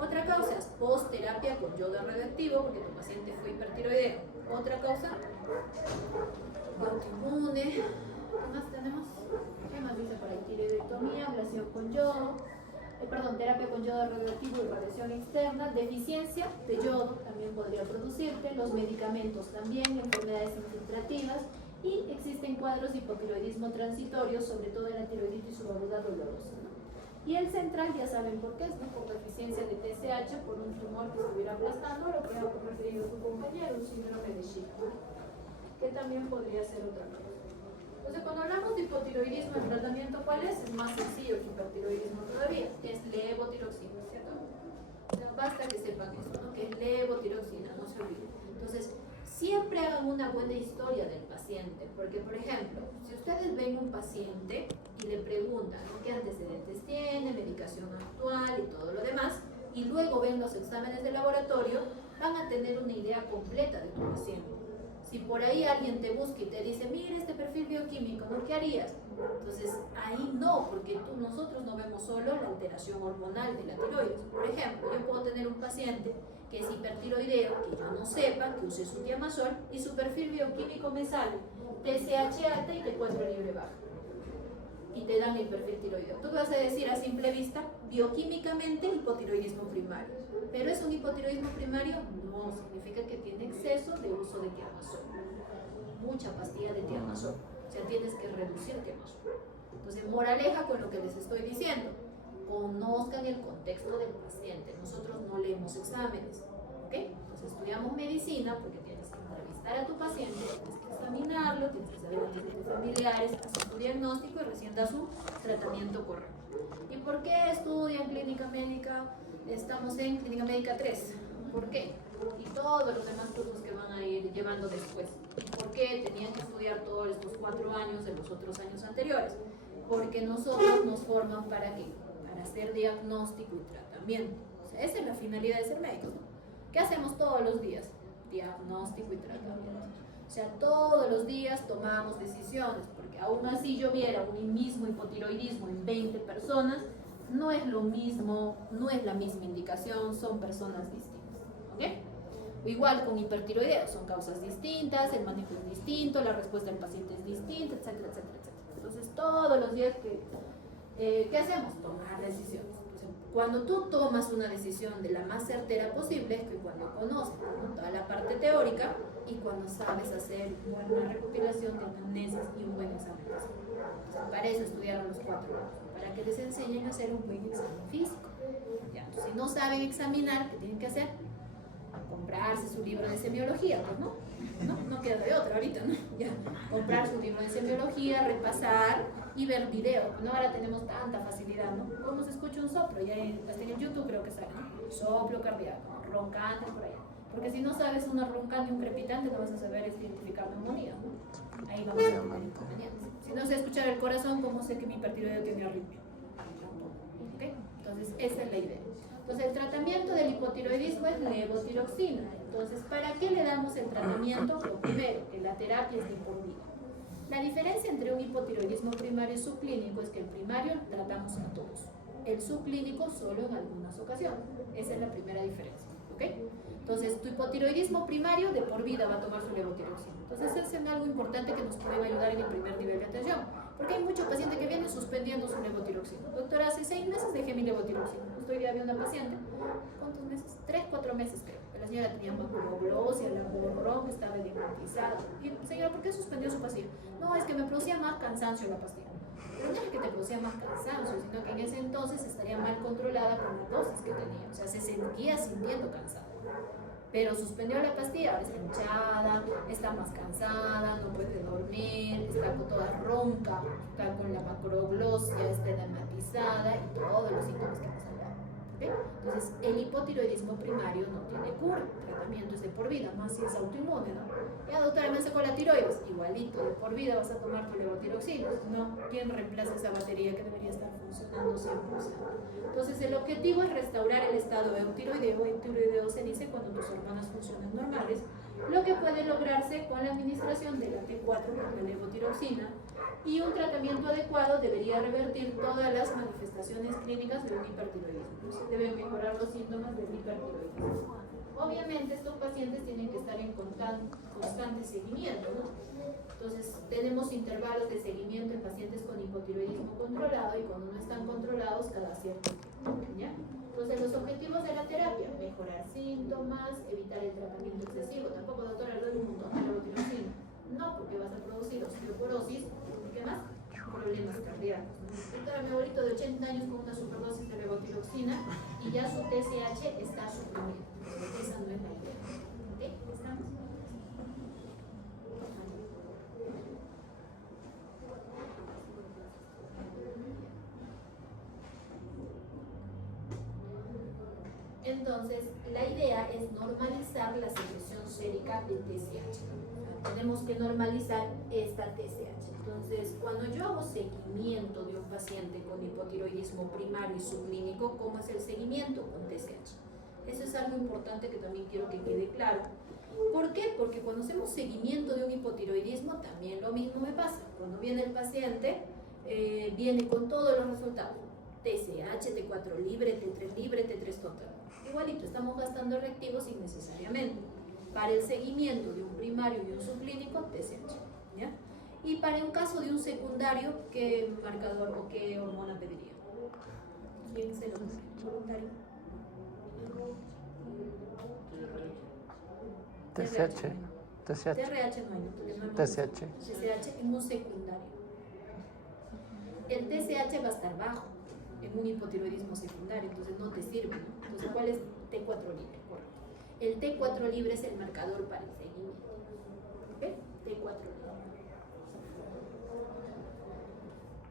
Otra causa es post-terapia con yodo radioactivo, porque tu paciente fue hipertiroideo. Otra causa, autoinmune. ¿Qué más tenemos? ¿Qué más dice por ahí? Tiroidectomía, ablación con yodo. Terapia con yodo radioactivo y radiación externa, deficiencia de yodo también podría producirte, los medicamentos también, enfermedades infiltrativas, y existen cuadros de hipotiroidismo transitorios, sobre todo en la tiroiditis subaguda dolorosa, ¿no? Y el central ya saben por qué, ¿no? Por deficiencia de TSH, por un tumor que estuviera aplastando, lo que ha referido su compañero, un síndrome de Sheehan, ¿no? Que también podría ser otra cosa. Entonces, cuando hablamos de hipotiroidismo, el tratamiento, ¿cuál es? Es más sencillo que hipertiroidismo todavía, que es levotiroxina, ¿cierto? O sea, basta que sepan esto, ¿no? Que es levotiroxina, no se olviden. Entonces, siempre hagan una buena historia del paciente, porque, por ejemplo, si ustedes ven un paciente y le preguntan, ¿no?, qué antecedentes tiene, medicación actual y todo lo demás, y luego ven los exámenes de laboratorio, van a tener una idea completa de tu paciente. Si por ahí alguien te busca y te dice, mira este perfil bioquímico, ¿no? ¿Qué harías? Entonces, ahí no, porque nosotros no vemos solo la alteración hormonal de la tiroides. Por ejemplo, yo puedo tener un paciente que es hipertiroideo, que yo no sepa, que use su diamazol, y su perfil bioquímico me sale TSH alta y T4 libre baja. Y te dan el perfil tiroideo. Tú vas a decir a simple vista, bioquímicamente hipotiroidismo primario. ¿Pero es un hipotiroidismo primario? No, significa que tiene exceso de uso de tiamazol. Mucha pastilla de tiamazol. O sea, tienes que reducir tiamazol. Entonces, moraleja con lo que les estoy diciendo. Conozcan el contexto del paciente. Nosotros no leemos exámenes, ¿ok? Entonces, estudiamos medicina porque tienes que entrevistar a tu paciente, tienes que examinarlo, tienes que saber antecedentes familiares, hacer tu diagnóstico y recién das un tratamiento correcto. ¿Y por qué estudian clínica médica? Estamos en clínica médica 3. ¿Por qué? Y todos los demás cursos que van a ir llevando después. ¿Por qué tenían que estudiar todos estos 4 años de los otros años anteriores? porque nosotros nos forman ¿para qué? Para hacer diagnóstico y tratamiento. O sea, esa es la finalidad de ser médicos, ¿no? ¿Qué hacemos todos los días? Diagnóstico y tratamiento. O sea, todos los días tomamos decisiones, porque aún así yo viera un mismo hipotiroidismo en 20 personas, no es lo mismo, no es la misma indicación, son personas distintas. ¿Ok? Igual con hipertiroideo, son causas distintas, el manejo es distinto, la respuesta del paciente es distinta, etcétera, etcétera, etcétera. Entonces, todos los días ¿qué hacemos? Tomar decisiones. Cuando tú tomas una decisión de la más certera posible, es que cuando conoces, ¿no?, toda la parte teórica y cuando sabes hacer una buena recopilación de anamnesis y un buen examen. Entonces, para eso estudiaron los 4 años, para que les enseñen a hacer un buen examen físico. Ya, entonces, si no saben examinar, ¿qué tienen que hacer? Comprarse su libro de semiología, pues no queda de otra ahorita, ¿no? Ya, comprar su libro de semiología, repasar y ver video. No, ahora tenemos tanta facilidad, ¿no? ¿Cómo se escucha un soplo? Ya hasta en el YouTube creo que sale, ¿no? Soplo cardíaco, roncante por ahí. Porque si no sabes una roncante y un crepitante, no vas a saber identificar neumonía, ¿no? Ahí vamos a tener inconvenientes. Si no sé escuchar el corazón, ¿cómo sé que mi hipertiroideo tiene arritmia? ¿Ok? Entonces, esa es la idea. Entonces, el tratamiento del hipotiroidismo es levotiroxina. Entonces, ¿para qué le damos el tratamiento? Lo primero, que la terapia es de por vida. La diferencia entre un hipotiroidismo primario y subclínico es que el primario tratamos a todos, el subclínico solo en algunas ocasiones. Esa es la primera diferencia, ¿ok? Entonces, tu hipotiroidismo primario de por vida va a tomar su levotiroxina. Entonces, eso es algo importante que nos puede ayudar en el primer nivel de atención, porque hay mucho paciente que viene suspendiendo su levotiroxina. Doctora, hace 6 meses dejé mi levotiroxina. Justo hoy día había una paciente, ¿cuántos meses? 3, 4 meses creo. La señora tenía macroglosia, la borrón, estaba diagnosticada. Y, señora, ¿por qué suspendió su pastilla? No, es que me producía más cansancio la pastilla. Pero no es que te producía más cansancio, sino que en ese entonces estaría mal controlada con la dosis que tenía. O sea, se seguía sintiendo cansada. Pero suspendió la pastilla, ahora está hinchada, está más cansada, no puede dormir, está toda ronca, está con la macroglosia, está edematizada y todos los síntomas que hemos hablado. ¿Okay? Entonces, el hipotiroidismo primario no tiene cura, el tratamiento es de por vida, más si es autoinmune, ¿no? Ya, doctora, me sacó la tiroides, igualito, de por vida vas a tomar tu levotiroxina. No, ¿quién reemplaza esa batería que debería estar funcionando 100%? Entonces, el objetivo es restaurar el estado eutiroideo. Eutiroideo se dice cuando tus hormonas funcionan normales, lo que puede lograrse con la administración de la T4, la levotiroxina, y un tratamiento adecuado debería revertir todas las manifestaciones clínicas de un hipertiroidismo. Entonces, deben mejorar los síntomas del hipertiroidismo. Obviamente, estos pacientes tienen que estar en constante seguimiento, ¿no? Entonces, tenemos intervalos de seguimiento en pacientes con hipotiroidismo controlado y cuando no están controlados cada cierto tiempo, ¿ya? Entonces, los objetivos de la terapia: mejorar síntomas, evitar el tratamiento excesivo. Tampoco, doctora, le doy un montón de levotiroxina. No, porque vas a producir osteoporosis y ¿qué más? Problemas cardíacos. Doctora, mi abuelito de 80 años con una superdosis de levotiroxina y ya su TSH está suprimido. Esa no es la idea. ¿Ok? ¿Estamos? Entonces, la idea es normalizar la secreción sérica del TSH. Tenemos que normalizar esta TSH. Entonces, cuando yo hago seguimiento de un paciente con hipotiroidismo primario y subclínico, ¿cómo es el seguimiento? Con TSH. Eso es algo importante que también quiero que quede claro. ¿Por qué? Porque cuando hacemos seguimiento de un hipotiroidismo, también lo mismo me pasa. Cuando viene el paciente, viene con todos los resultados. TSH, T4 libre, T3 libre, T3 total. Igualito, estamos gastando reactivos innecesariamente. Para el seguimiento de un primario y un subclínico, TSH. ¿Ya? Y para un caso de un secundario, ¿qué marcador o qué hormona pediría? ¿Quién se lo voluntario? TSH. TSH. TRH no hay, porque no hay TSH. TSH en un secundario. El TSH va a estar bajo en un hipotiroidismo secundario, entonces no te sirve, ¿no? Entonces, ¿cuál es T4 libre? Correcto. El T4 libre es el marcador para el seguimiento. ¿Ok? T4 libre.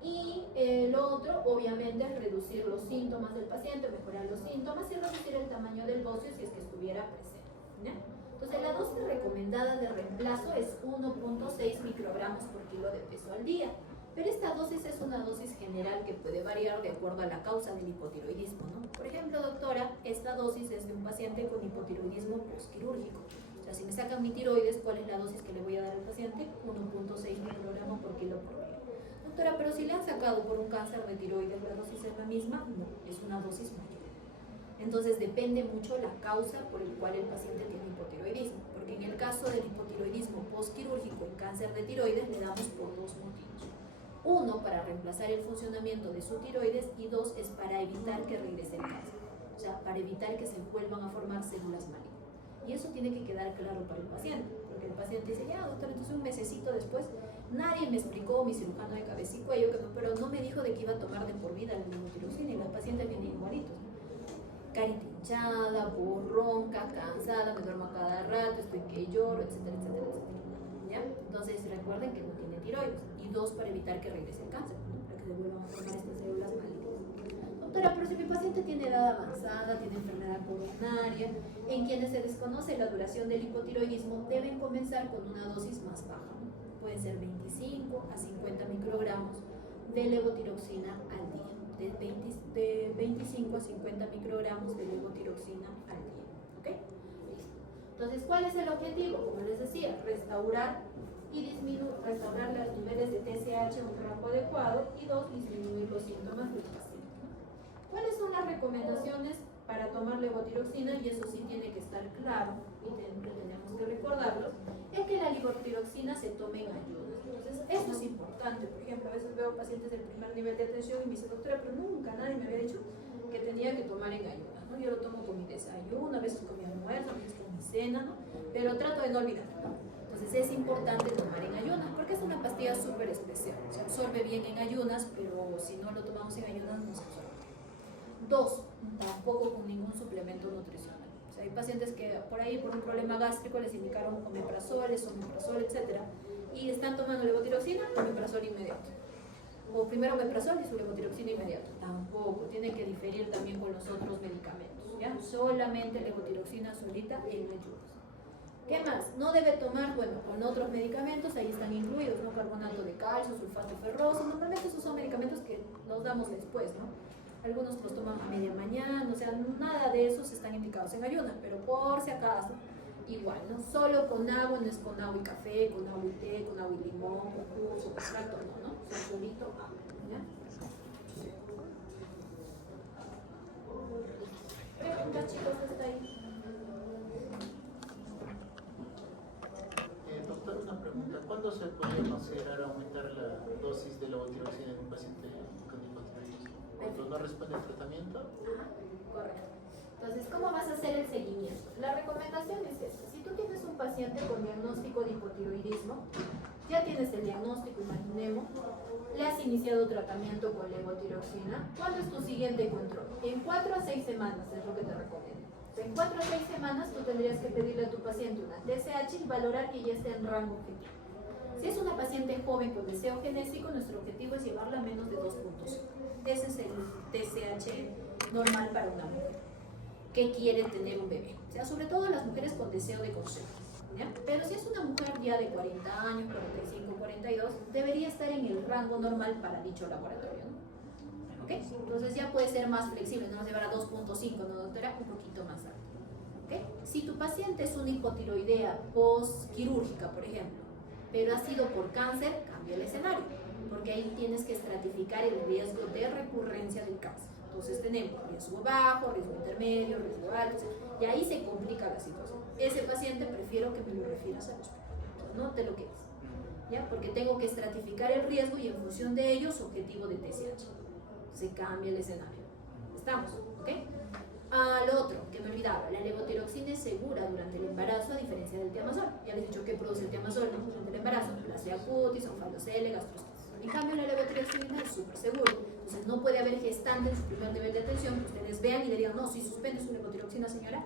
Y lo otro, obviamente, es reducir los síntomas del paciente, mejorar los síntomas y reducir el tamaño del bocio si es que estuviera presente. ¿Ya? Entonces, la dosis recomendada de reemplazo es 1.6 microgramos por kilo de peso al día. Pero esta dosis es una dosis general que puede variar de acuerdo a la causa del hipotiroidismo, ¿no? Por ejemplo, doctora, esta dosis es de un paciente con hipotiroidismo postquirúrgico. O sea, si me sacan mi tiroides, ¿cuál es la dosis que le voy a dar al paciente? 1.6 microgramos por kilo por día. Doctora, pero si le han sacado por un cáncer de tiroides, ¿la dosis es la misma? No, es una dosis mayor. Entonces depende mucho la causa por el cual el paciente tiene hipotiroidismo, porque en el caso del hipotiroidismo postquirúrgico en cáncer de tiroides le damos por dos motivos. Uno, para reemplazar el funcionamiento de su tiroides, y dos, es para evitar que regrese el cáncer, o sea, para evitar que se vuelvan a formar células malignas. Y eso tiene que quedar claro para el paciente, porque el paciente dice, ya doctor, entonces un mesecito después, nadie me explicó, mi cirujano de cabeza y cuello, pero no me dijo de que iba a tomar de por vida la levotiroxina, y los pacientes vienen igualitos, ¿no? Carita hinchada, ronca, cansada, me duermo a cada rato, estoy que lloro, etcétera, etcétera, etcétera. ¿Ya? Entonces recuerden que no tiene tiroides. Y dos, para evitar que regrese el cáncer, ¿no? Para que se vuelvan a formar estas células malignas. Doctora, pero si mi paciente tiene edad avanzada, tiene enfermedad coronaria, en quienes se desconoce la duración del hipotiroidismo, deben comenzar con una dosis más baja, ¿no? Pueden ser 25 a 50 microgramos de levotiroxina al día. De 25 a 50 microgramos de levotiroxina al día. ¿Ok? Listo. Entonces, ¿cuál es el objetivo? Como les decía, restaurar los niveles de TSH en un rango adecuado, y dos, disminuir los síntomas del paciente. ¿Cuáles son las recomendaciones para tomar levotiroxina? Y eso sí tiene que estar claro y tenemos que recordarlo, es que la levotiroxina se tome en ayunas. Entonces, eso es importante. Por ejemplo, a veces veo pacientes del primer nivel de atención y me dicen, doctora, pero nunca nadie me había dicho que tenía que tomar en ayunas, ¿no? Yo lo tomo con mi desayuno, a veces con mi almuerzo, a veces con mi cena, ¿no? Pero trato de no olvidarlo, ¿no? Entonces es importante tomar en ayunas, porque es una pastilla súper especial. Se absorbe bien en ayunas, pero si no lo tomamos en ayunas no se absorbe. Dos, tampoco con ningún suplemento nutricional. O sea, hay pacientes que por ahí, por un problema gástrico, les indicaron omeprazol, etcétera, y están tomando levotiroxina, omeprazol inmediato. O primero omeprazol y su levotiroxina inmediato. Tampoco, tiene que diferir también con los otros medicamentos, ¿ya? Solamente levotiroxina solita en ayunas. ¿Qué más? No debe tomar, bueno, con otros medicamentos, ahí están incluidos, ¿no? Carbonato de calcio, sulfato ferroso. Normalmente esos son medicamentos que los damos después, ¿no? Algunos los toman a media mañana, o sea, nada de esos están indicados en ayunas, pero por si acaso, igual, ¿no? Solo con agua, no es con agua y café, con agua y té, con agua y limón, con jugo, con extracto, ¿no? O sea, solito agua, ¿ya? Preguntas, chicos, hasta ahí. Doctor, una pregunta. ¿Cuándo se puede considerar aumentar la dosis de levotiroxina en un paciente con hipotiroidismo? ¿Cuando no responde al tratamiento? Ajá, correcto. Entonces, ¿cómo vas a hacer el seguimiento? La recomendación es esta. Si tú tienes un paciente con diagnóstico de hipotiroidismo, ya tienes el diagnóstico, imaginemos, le has iniciado tratamiento con levotiroxina, ¿cuándo es tu siguiente control? En 4 a 6 semanas es lo que te recomiendo. En 4 a 6 semanas tú tendrías que pedirle a tu paciente una TSH y valorar que ya esté en rango objetivo. Si es una paciente joven con deseo genésico, nuestro objetivo es llevarla a menos de 2.5. Ese es el TSH normal para una mujer que quiere tener un bebé. O sea, sobre todo las mujeres con deseo de concepto, ¿ya? Pero si es una mujer ya de 40 años, 45, 42, debería estar en el rango normal para dicho laboratorio, ¿no? ¿Ok? Entonces ya puede ser más flexible, no nos llevar a 2.5, ¿no, doctora? Un poquito más alto. ¿Ok? Si tu paciente es una hipotiroidea postquirúrgica, por ejemplo, pero ha sido por cáncer, cambia el escenario, porque ahí tienes que estratificar el riesgo de recurrencia del cáncer. Entonces tenemos riesgo bajo, riesgo intermedio, riesgo alto, y ahí se complica la situación. Ese paciente prefiero que me lo refieras al hospital, no te lo quedes, ¿ya? Porque tengo que estratificar el riesgo y en función de ello su objetivo de TSH. Se cambia el escenario. ¿Estamos? ¿Ok? Lo otro, que me olvidaba, la levotiroxina es segura durante el embarazo a diferencia del tiamazol. Ya les he dicho que produce el tiamazol durante el embarazo, plasia cutis, onfalocele, gastrostomía. En cambio, la levotiroxina es súper segura. Entonces, no puede haber gestante en su primer nivel de atención que ustedes vean y le digan, no, si suspende su levotiroxina, señora.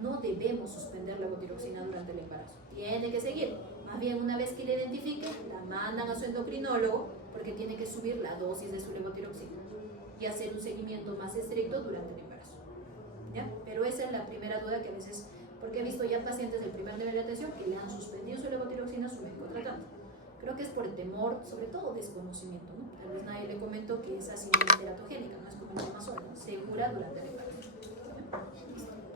No debemos suspender la levotiroxina durante el embarazo. Tiene que seguir. Más bien, una vez que la identifique, la mandan a su endocrinólogo porque tiene que subir la dosis de su levotiroxina y hacer un seguimiento más estricto durante el embarazo, ¿ya? Pero esa es la primera duda que a veces, porque he visto ya pacientes del primer nivel de atención que le han suspendido su levotiroxina a su médico tratante. Creo que es por temor, sobre todo desconocimiento, ¿no? Tal vez nadie le comentó que esa sí no es teratogénica, no es como el Amazon, segura durante el embarazo.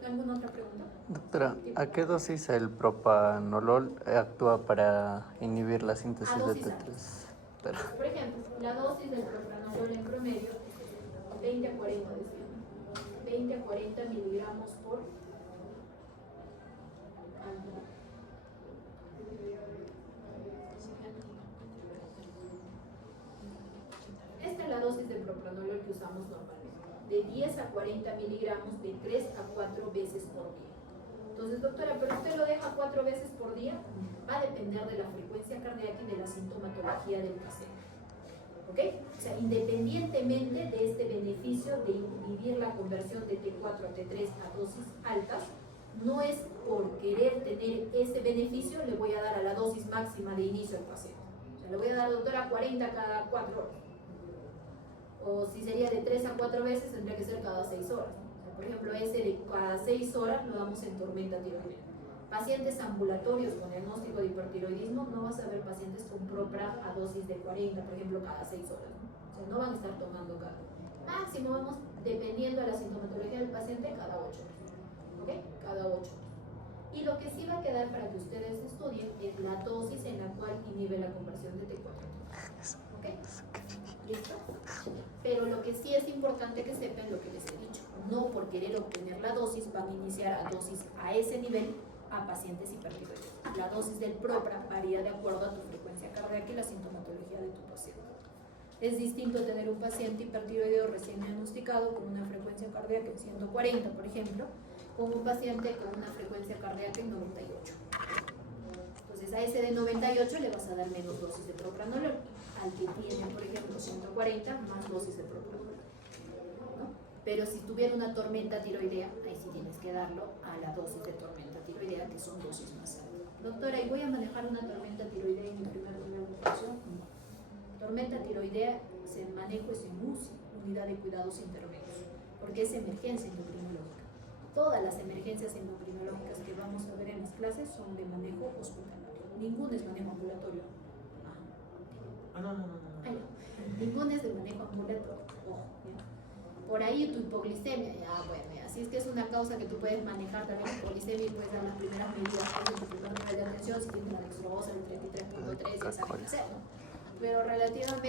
¿Alguna otra pregunta? Doctora, ¿a qué dosis el propanolol actúa para inhibir la síntesis de dosis T3? Por ejemplo, la dosis del propranolol en promedio es 20 a 40, decía, 20 a 40 miligramos por año. Esta es la dosis de propranolol que usamos normalmente, de 10 a 40 miligramos de 3 a 4 veces por día. Entonces, doctora, ¿pero usted lo deja 4 veces por día? Va a depender de la frecuencia cardíaca y de la sintomatología del paciente. ¿Ok? O sea, independientemente de este beneficio de inhibir la conversión de T4 a T3 a dosis altas, no es por querer tener ese beneficio le voy a dar a la dosis máxima de inicio al paciente. O sea, le voy a dar, doctora, 40 cada 4 horas. O si sería de 3 a 4 veces, tendría que ser cada 6 horas. O sea, por ejemplo, ese de cada 6 horas lo damos en tormenta tiroidea. Pacientes ambulatorios con diagnóstico de hipertiroidismo, no vas a ver pacientes con propra a dosis de 40, por ejemplo, cada 6 horas. ¿No? O sea, no van a estar tomando cada. Máximo vamos, dependiendo de la sintomatología del paciente, cada 8 horas. ¿Ok? Cada 8 horas. Y lo que sí va a quedar para que ustedes estudien es la dosis en la cual inhibe la conversión de T4. ¿Ok? ¿Listo? Pero lo que sí es importante que sepan lo que les he dicho. No por querer obtener la dosis van a iniciar a dosis a ese nivel a pacientes hipertiroideos. La dosis del propra varía de acuerdo a tu frecuencia cardíaca y la sintomatología de tu paciente. Es distinto tener un paciente hipertiroideo recién diagnosticado con una frecuencia cardíaca en 140, por ejemplo, con un paciente con una frecuencia cardíaca en 98. Entonces a ese de 98 le vas a dar menos dosis de propranolol. Al que tiene, por ejemplo, 140, más dosis de propranolol. ¿No? Pero si tuviera una tormenta tiroidea, ahí sí tienes que darlo a la dosis de tormenta tiroidea, que son dosis más altas. Doctora, ¿y voy a manejar una tormenta tiroidea en mi primer nivel de función? No. Tormenta tiroidea, se manejo es en UCI, unidad de cuidados intermedios, porque es emergencia endocrinológica. Todas las emergencias endocrinológicas que vamos a ver en las clases son de manejo hospitalario. Ninguna es manejo ambulatorio. No. Ay, no. Ninguno es de manejo ambulatorio. Ojo, ¿ya? Por ahí tu hipoglicemia, ya bueno, ya. Si es que es una causa que tú puedes manejar también hipoglicemia y puedes dar las primeras medidas en tu primer nivel de atención, si tienes una dextrosa del 33.3, ya sabes qué hacer, ¿no? Pero relativamente